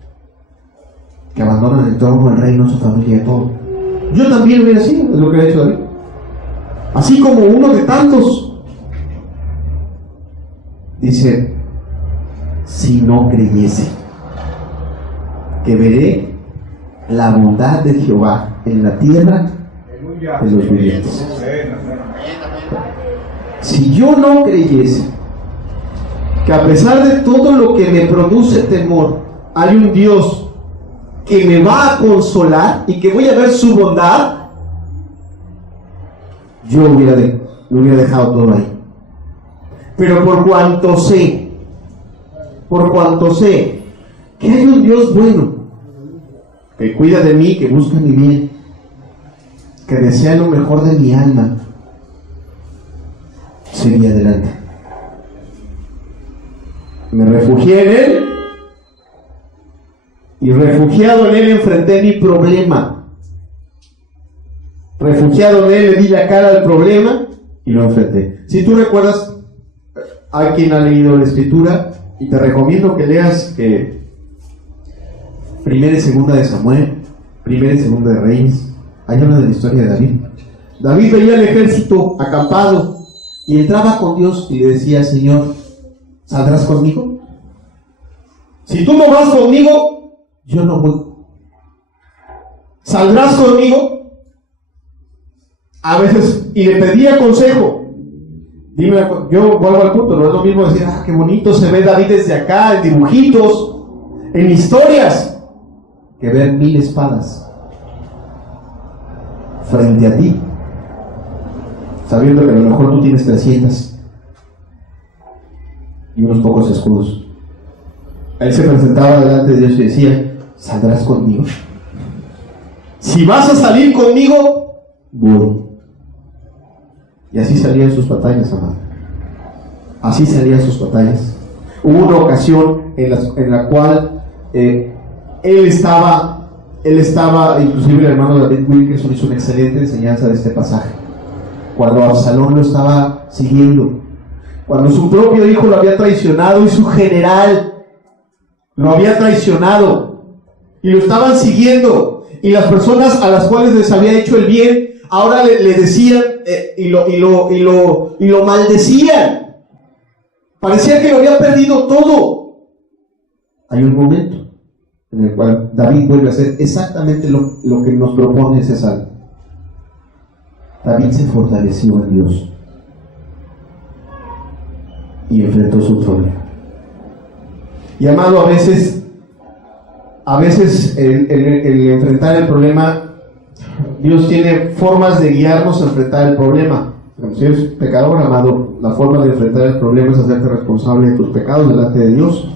que abandonan el trono, el reino, su familia, todo. Yo también hubiera sido, es lo que ha hecho David. Así como uno de tantos. Dice, si no creyese que veré la bondad de Jehová en la tierra de los vivientes. Si yo no creyese que a pesar de todo lo que me produce temor, hay un Dios que me va a consolar y que voy a ver su bondad, yo me hubiera dejado todo ahí. Pero por cuanto sé que hay un Dios bueno, que cuida de mí, que busca mi bien, que desea lo mejor de mi alma, seguí adelante. Me refugié en Él y refugiado en Él enfrenté mi problema. Refugiado en Él le di la cara al problema y lo enfrenté. Si tú recuerdas, hay quien ha leído la Escritura y te recomiendo que leas Primera y Segunda de Samuel, Primera y Segunda de Reyes. Ahí habla de la historia de David. David veía el ejército acampado y entraba con Dios y le decía, Señor, ¿saldrás conmigo? Si tú no vas conmigo, yo no voy. ¿Saldrás conmigo? A veces, y le pedía consejo. Dime, yo vuelvo al punto, no es lo mismo decir, qué bonito se ve David desde acá, en dibujitos, en historias. que ver 1000 espadas frente a ti, sabiendo que a lo mejor tú tienes 300 y unos pocos escudos. Él se presentaba delante de Dios y decía: ¿saldrás conmigo? Si vas a salir conmigo, voy. Y así salían sus batallas, amado. Así salían sus batallas. Hubo una ocasión en la cual él estaba, inclusive el hermano David Wilkerson hizo una excelente enseñanza de este pasaje. Cuando Absalón lo estaba siguiendo, cuando su propio hijo lo había traicionado y su general lo había traicionado y lo estaban siguiendo, y las personas a las cuales les había hecho el bien ahora le decían y lo maldecían. Parecía que lo había perdido todo. Hay un momento en el cual David vuelve a hacer exactamente lo que nos propone ese salmo. David se fortaleció en Dios y enfrentó su problema. Y amado, a veces el enfrentar el problema, Dios tiene formas de guiarnos a enfrentar el problema. Si eres pecador, amado, la forma de enfrentar el problema es hacerte responsable de tus pecados delante de Dios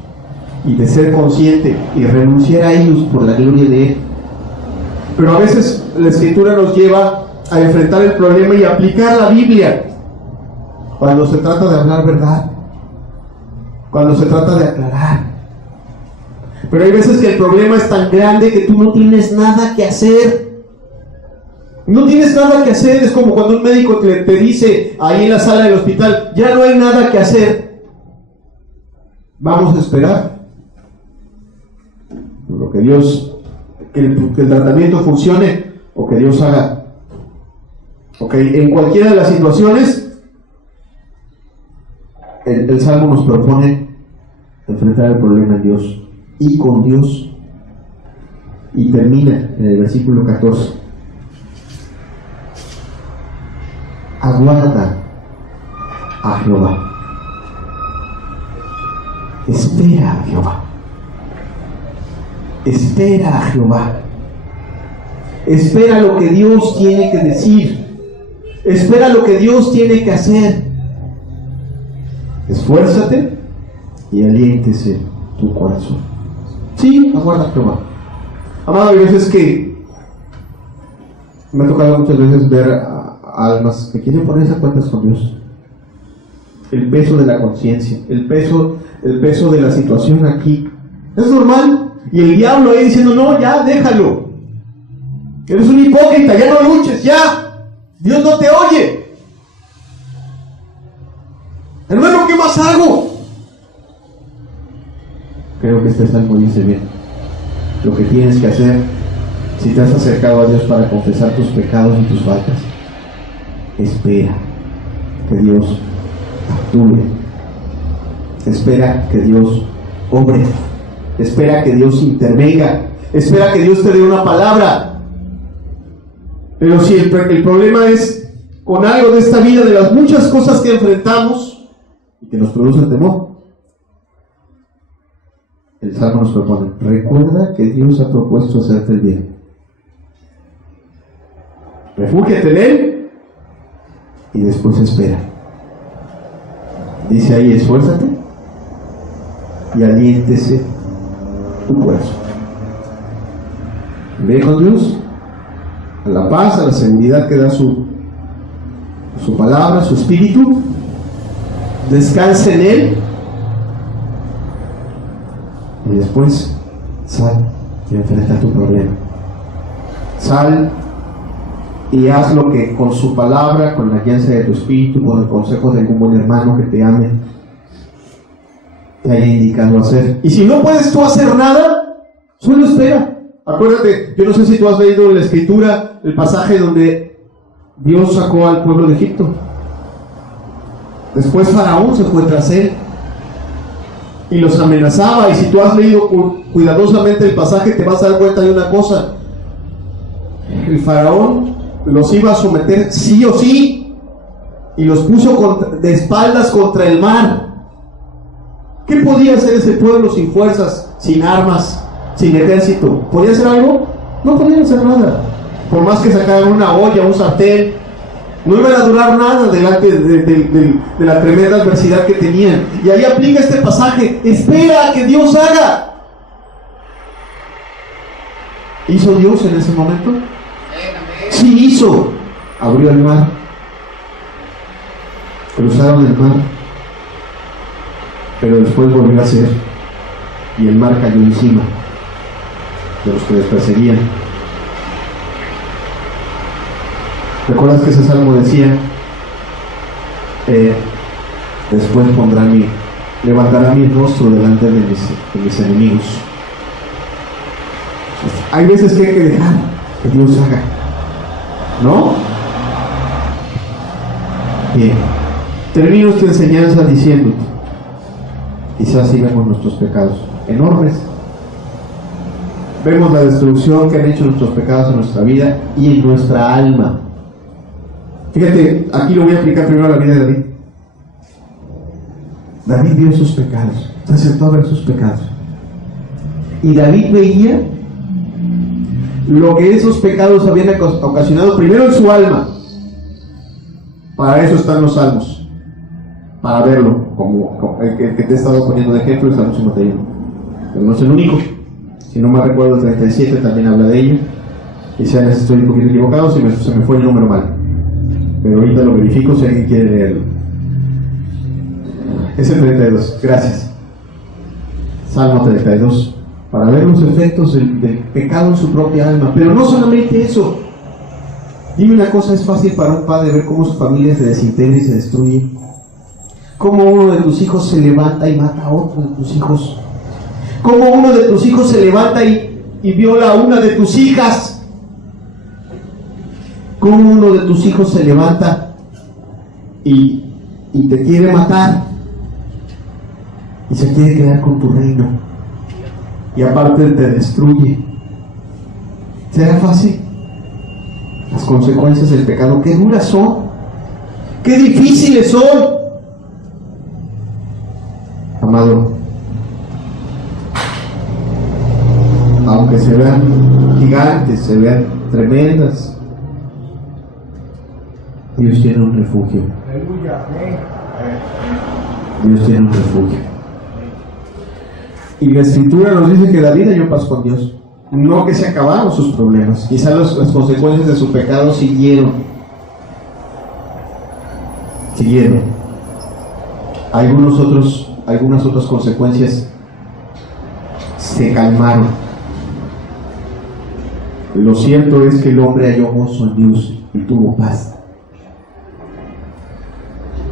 y de ser consciente y renunciar a ellos por la gloria de Él. Pero a veces la Escritura nos lleva a enfrentar el problema y aplicar la Biblia cuando se trata de hablar verdad, cuando se trata de aclarar. Pero hay veces que el problema es tan grande que tú no tienes nada que hacer. No tienes nada que hacer. Es como cuando un médico te dice ahí en la sala del hospital: ya no hay nada que hacer. Vamos a esperar lo que Dios, que el tratamiento funcione o que Dios haga. Ok, en cualquiera de las situaciones, el Salmo nos propone enfrentar el problema en Dios y con Dios. Y termina en el versículo 14: aguarda a Jehová, espera a Jehová, espera a Jehová, espera lo que Dios tiene que decir, espera lo que Dios tiene que hacer. Esfuérzate y aliéntese tu corazón. Sí, aguarda a Jehová. Amado, hay veces que me ha tocado muchas veces ver a almas que quieren ponerse a cuentas con Dios. El peso de la conciencia, el peso de la situación aquí es normal, y el diablo ahí diciendo: no, ya déjalo, eres un hipócrita, ya no luches, ya Dios no te oye. Hermano, ¿qué más hago? Creo que este salmo dice bien lo que tienes que hacer si te has acercado a Dios para confesar tus pecados y tus faltas. Espera que Dios actúe, espera que Dios obre, espera que Dios intervenga, espera que Dios te dé una palabra. Pero si el problema es con algo de esta vida, de las muchas cosas que enfrentamos y que nos producen temor, el Salmo nos propone: recuerda que Dios ha propuesto hacerte el bien. Refúgiate en Él y después espera. Dice ahí: esfuérzate y aliéntese tu corazón. Ve con Dios a la paz, a la seguridad que da su palabra, su espíritu. Descansa en Él y después sal y enfrenta tu problema. Sal y haz lo que con su palabra, con la guianza de tu espíritu, con el consejo de algún buen hermano que te ame, te haya indicado hacer. Y si no puedes tú hacer nada, solo espera. Acuérdate, yo no sé si tú has leído en la Escritura el pasaje donde Dios sacó al pueblo de Egipto. Después Faraón se fue tras él y los amenazaba. Y si tú has leído cuidadosamente el pasaje, te vas a dar cuenta de una cosa: el Faraón los iba a someter sí o sí, y los puso de espaldas contra el mar. ¿Qué podía hacer ese pueblo sin fuerzas, sin armas, sin ejército, ¿podía hacer algo? No podían hacer nada. Por más que sacaran una olla, un sartén, no iban a durar nada delante de la tremenda adversidad que tenían. Y ahí aplica este pasaje: espera a que Dios haga. ¿Hizo Dios en ese momento? Sí hizo. Abrió el mar, cruzaron el mar, pero después volvió a hacer, y el mar cayó encima de los que les perseguían. ¿Recuerdas que ese salmo decía, después levantará mi rostro delante de mis enemigos? Hay veces que hay que dejar que Dios haga, ¿no? Bien, termino esta enseñanza diciéndote: quizás sí vemos nuestros pecados enormes, vemos la destrucción que han hecho nuestros pecados en nuestra vida y en nuestra alma. Fíjate, aquí lo voy a aplicar primero a la vida de David. David vio sus pecados, se acertó a ver sus pecados, y David veía lo que esos pecados habían ocasionado primero en su alma. Para eso están los salmos, para verlo, como el que te he estado poniendo de ejemplo, el Salmo 51. Pero no es el único. Si no me recuerdo, el 37 también habla de ello. Quizás estoy un poquito equivocado, se me fue el número mal, pero ahorita lo verifico si alguien quiere leerlo. Es el 32, gracias. Salmo 32, para ver los efectos del pecado en su propia alma. Pero no solamente eso. Dime una cosa: es fácil para un padre ver cómo su familia se desintegra y se destruye, cómo uno de tus hijos se levanta y mata a otro de tus hijos, cómo uno de tus hijos se levanta y viola a una de tus hijas, cómo uno de tus hijos se levanta y te quiere matar y se quiere quedar con tu reino, y aparte te destruye. ¿Será fácil? Las consecuencias del pecado, qué duras son, qué difíciles son. Amado, aunque se vean gigantes, se vean tremendas, Dios tiene un refugio. Dios tiene un refugio. Y la Escritura nos dice que David halló paz con Dios. No que se acabaron sus problemas. Quizás las consecuencias de su pecado siguieron. Algunas otras consecuencias se calmaron. Lo cierto es que el hombre halló gozo en Dios y tuvo paz.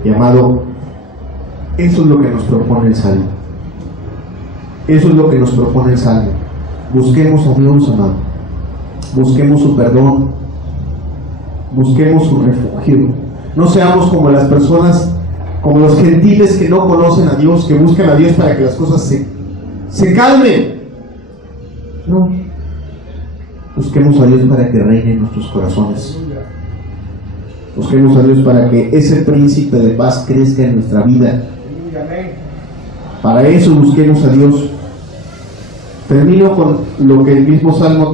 Y amado, eso es lo que nos propone el Salmo. Eso es lo que nos propone el Salmo. Busquemos a Dios, amado. Busquemos su perdón. Busquemos su refugio. No seamos como las personas, como los gentiles que no conocen a Dios, que buscan a Dios para que las cosas se calmen. No. Busquemos a Dios para que reine en nuestros corazones. Busquemos a Dios para que ese príncipe de paz crezca en nuestra vida. Para eso busquemos a Dios. Termino con lo que el mismo Salmo,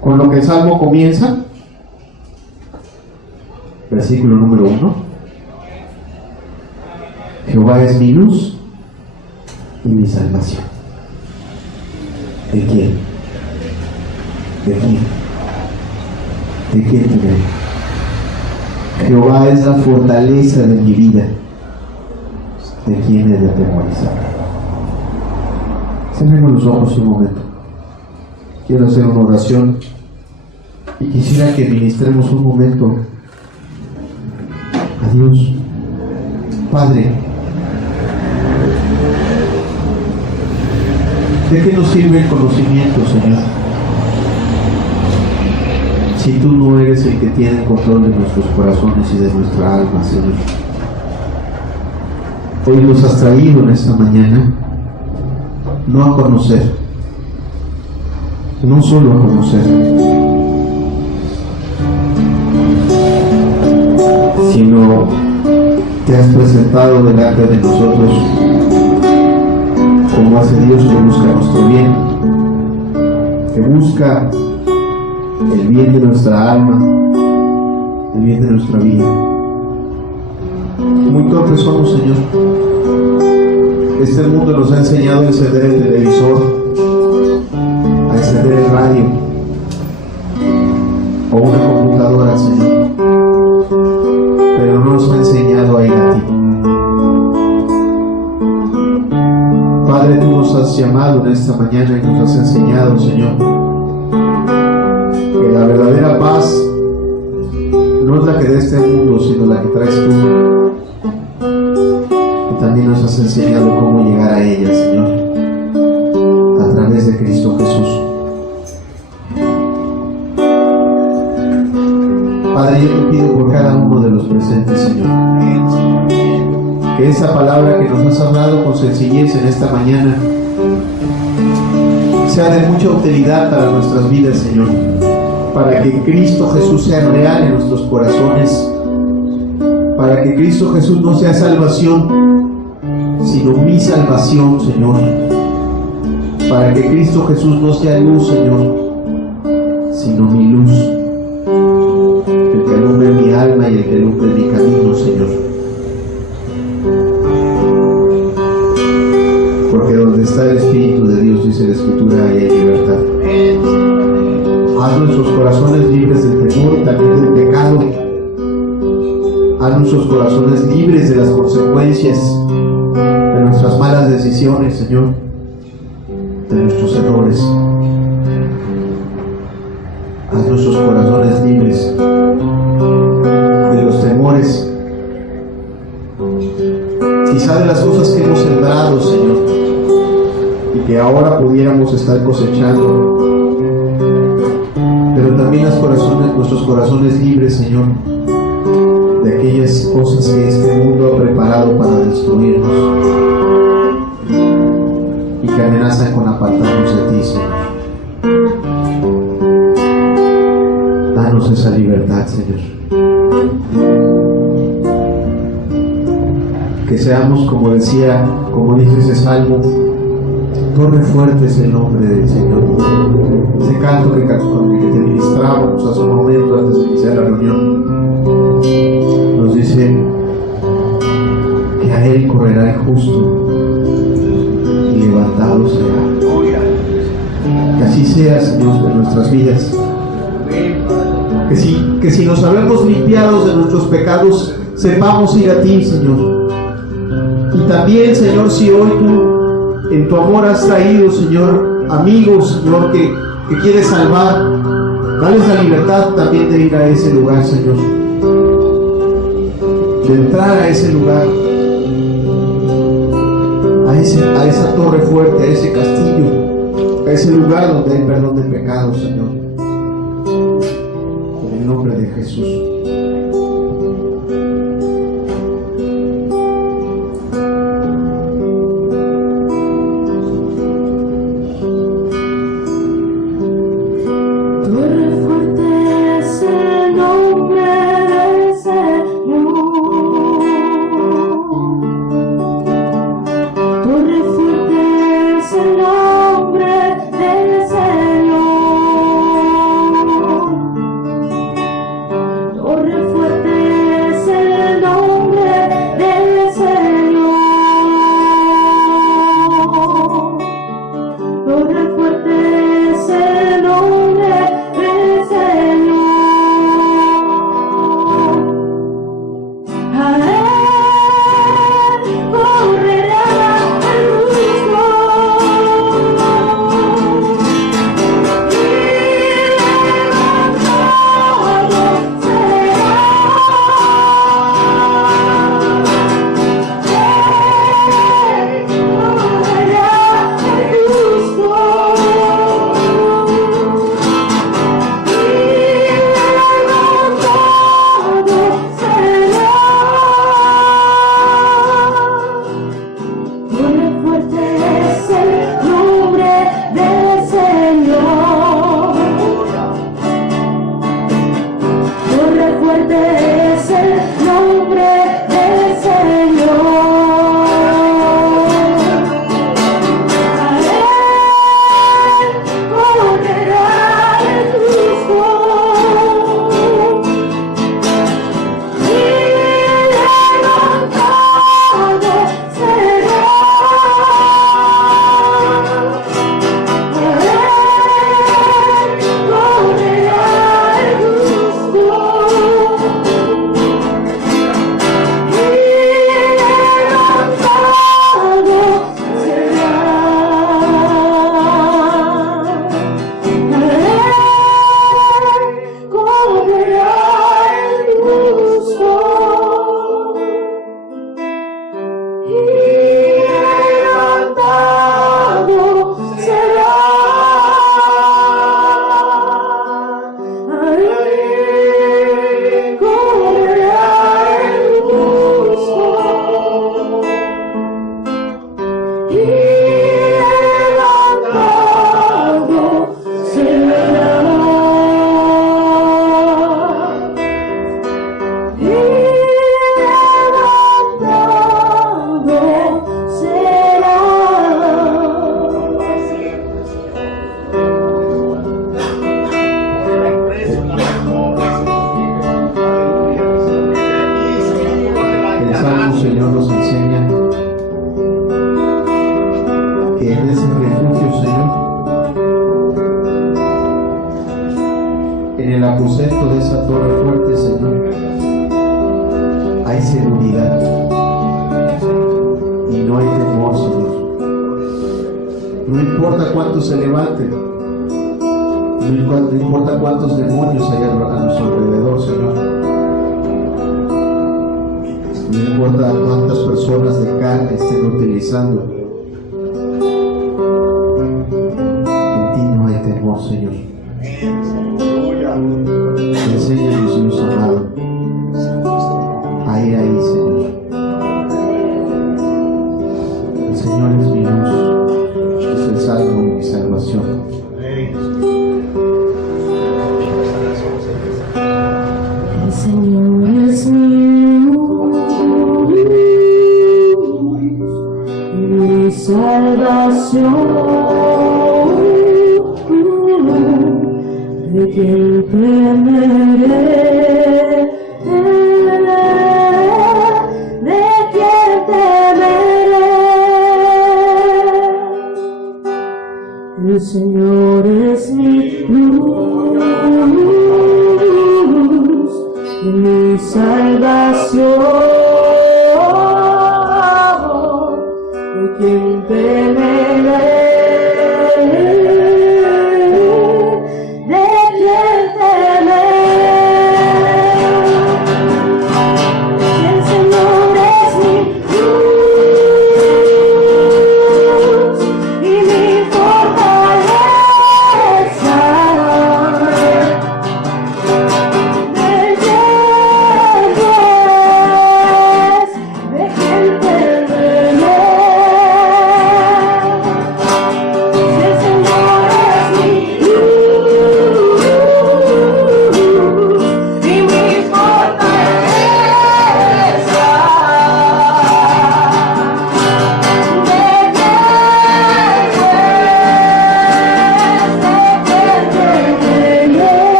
con lo que el Salmo comienza. Versículo número 1. Jehová es mi luz y mi salvación. ¿De quién? ¿De quién? ¿De quién temer? Jehová es la fortaleza de mi vida. ¿De quién he de atemorizar? Cerremos los ojos un momento. Quiero hacer una oración y quisiera que ministremos un momento a Dios. Padre, ¿de qué nos sirve el conocimiento, Señor, si tú no eres el que tiene el control de nuestros corazones y de nuestra alma, Señor? Hoy nos has traído en esta mañana no a conocer, no solo a conocer, sino te has presentado delante de nosotros como ese Dios que busca nuestro bien, que busca el bien de nuestra alma, el bien de nuestra vida. Muy torpes somos, Señor. Este mundo nos ha enseñado a encender el televisor, a encender el radio o una computadora, Señor, pero no nos ha enseñado a ir a ti. Padre, tú nos has llamado en esta mañana y nos has enseñado, Señor, que la verdadera paz no es la que da este mundo, sino la que traes tú. Y también nos has enseñado cómo llegar a ella, Señor, a través de Cristo Jesús. Padre, yo te pido por cada uno de los presentes, Señor, que esa palabra que nos has hablado con sencillez en esta mañana sea de mucha utilidad para nuestras vidas, Señor, para que Cristo Jesús sea real en nuestros corazones, para que Cristo Jesús no sea salvación, sino mi salvación, Señor, para que Cristo Jesús no sea luz, Señor, sino mi luz, el que alumbre mi alma y el que alumbre mi camino, Señor. Porque donde está el Espíritu de Dios, dice la Escritura, ahí hay libertad. Haz nuestros corazones libres del temor y también del pecado. Haz nuestros corazones libres de las consecuencias de nuestras malas decisiones, Señor, de nuestros errores. Haz nuestros corazones libres de los temores, quizá de las cosas que hemos sembrado, Señor, y que ahora pudiéramos estar cosechando, pero también nuestros corazones libres, Señor, de aquellas cosas que este mundo ha preparado para destruirnos y que amenazan con apartarnos de ti, Señor. Danos esa libertad, Señor. Que seamos, como dice ese salmo, torre fuerte es el nombre del Señor. Ese canto que te ministramos hace un momento antes de iniciar la reunión nos dice que a Él correrá el justo y levantado será. Que así sea, Señor, en nuestras vidas. Que si nos habemos limpiado de nuestros pecados, sepamos ir a ti, Señor. Y también, Señor, si hoy tú en tu amor has traído, Señor, amigos, Señor, que quieres salvar, dales la libertad también de ir a ese lugar, Señor, de entrar a ese lugar, a esa torre fuerte, a ese castillo, a ese lugar donde hay perdón de pecados, Señor, en el nombre de Jesús. Torre aposento de esa torre fuerte, Señor, hay seguridad y no hay temor, Señor. No importa cuántos se levanten, no importa cuántos demonios hay a nuestro alrededor, Señor. No importa cuántas personas de carne estén utilizando. En ti no hay temor, Señor. Enséñanos, Dios amado, a ir ahí, Señor. El Señor es mi luz, es el salvo y mi salvación. El Señor es mi salvación, de quien temeré, de quien temeré. El Señor es mi luz y mi salvación. ¿Quién temeré? ¿De quién temeré? El Señor es mi luz y mi fortaleza.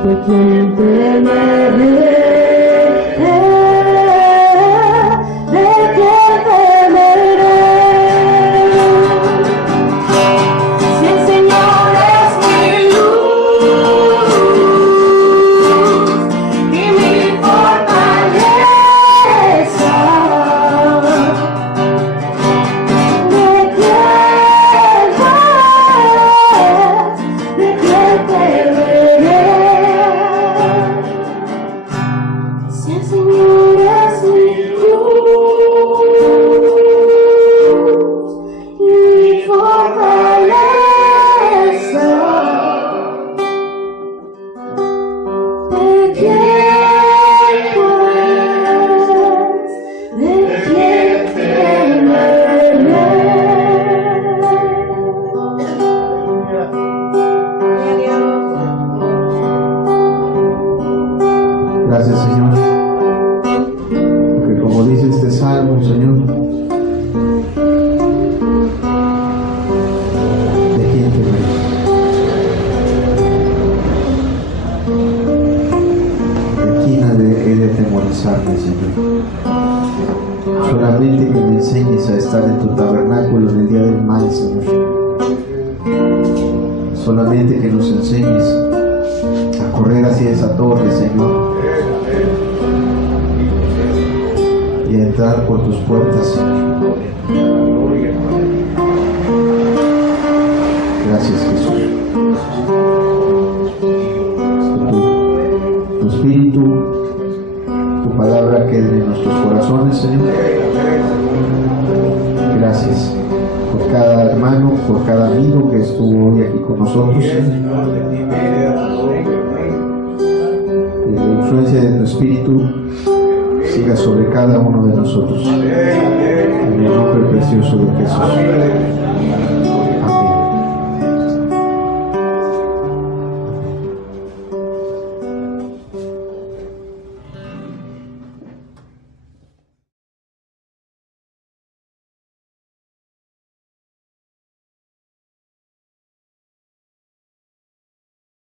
¿De quién temeré? ¿De quién temeré? ¿De quién temeré? Si el Señor es mi luz y mi fortaleza, ¿de quién temeré? Si el Señor es mi luz y mi fortaleza, ¿de quién pues? ¿De quién temeré? Gracias, Señor, porque como dice este salmo, Señor, ¿de quién temer? ¿De quién he de temorizarme, Señor? Solamente que me enseñes a estar en tu tabernáculo en el día del mal, Señor. Solamente que nos enseñes a correr hacia esa torre, Señor, y a entrar por tus puertas, Señor. Gracias, Jesús. Tu Espíritu, tu palabra quede en nuestros corazones, Señor. Gracias por cada hermano, por cada amigo que estuvo hoy aquí con nosotros. Que la influencia de tu Espíritu siga sobre cada uno de nosotros. En el nombre precioso de Jesús.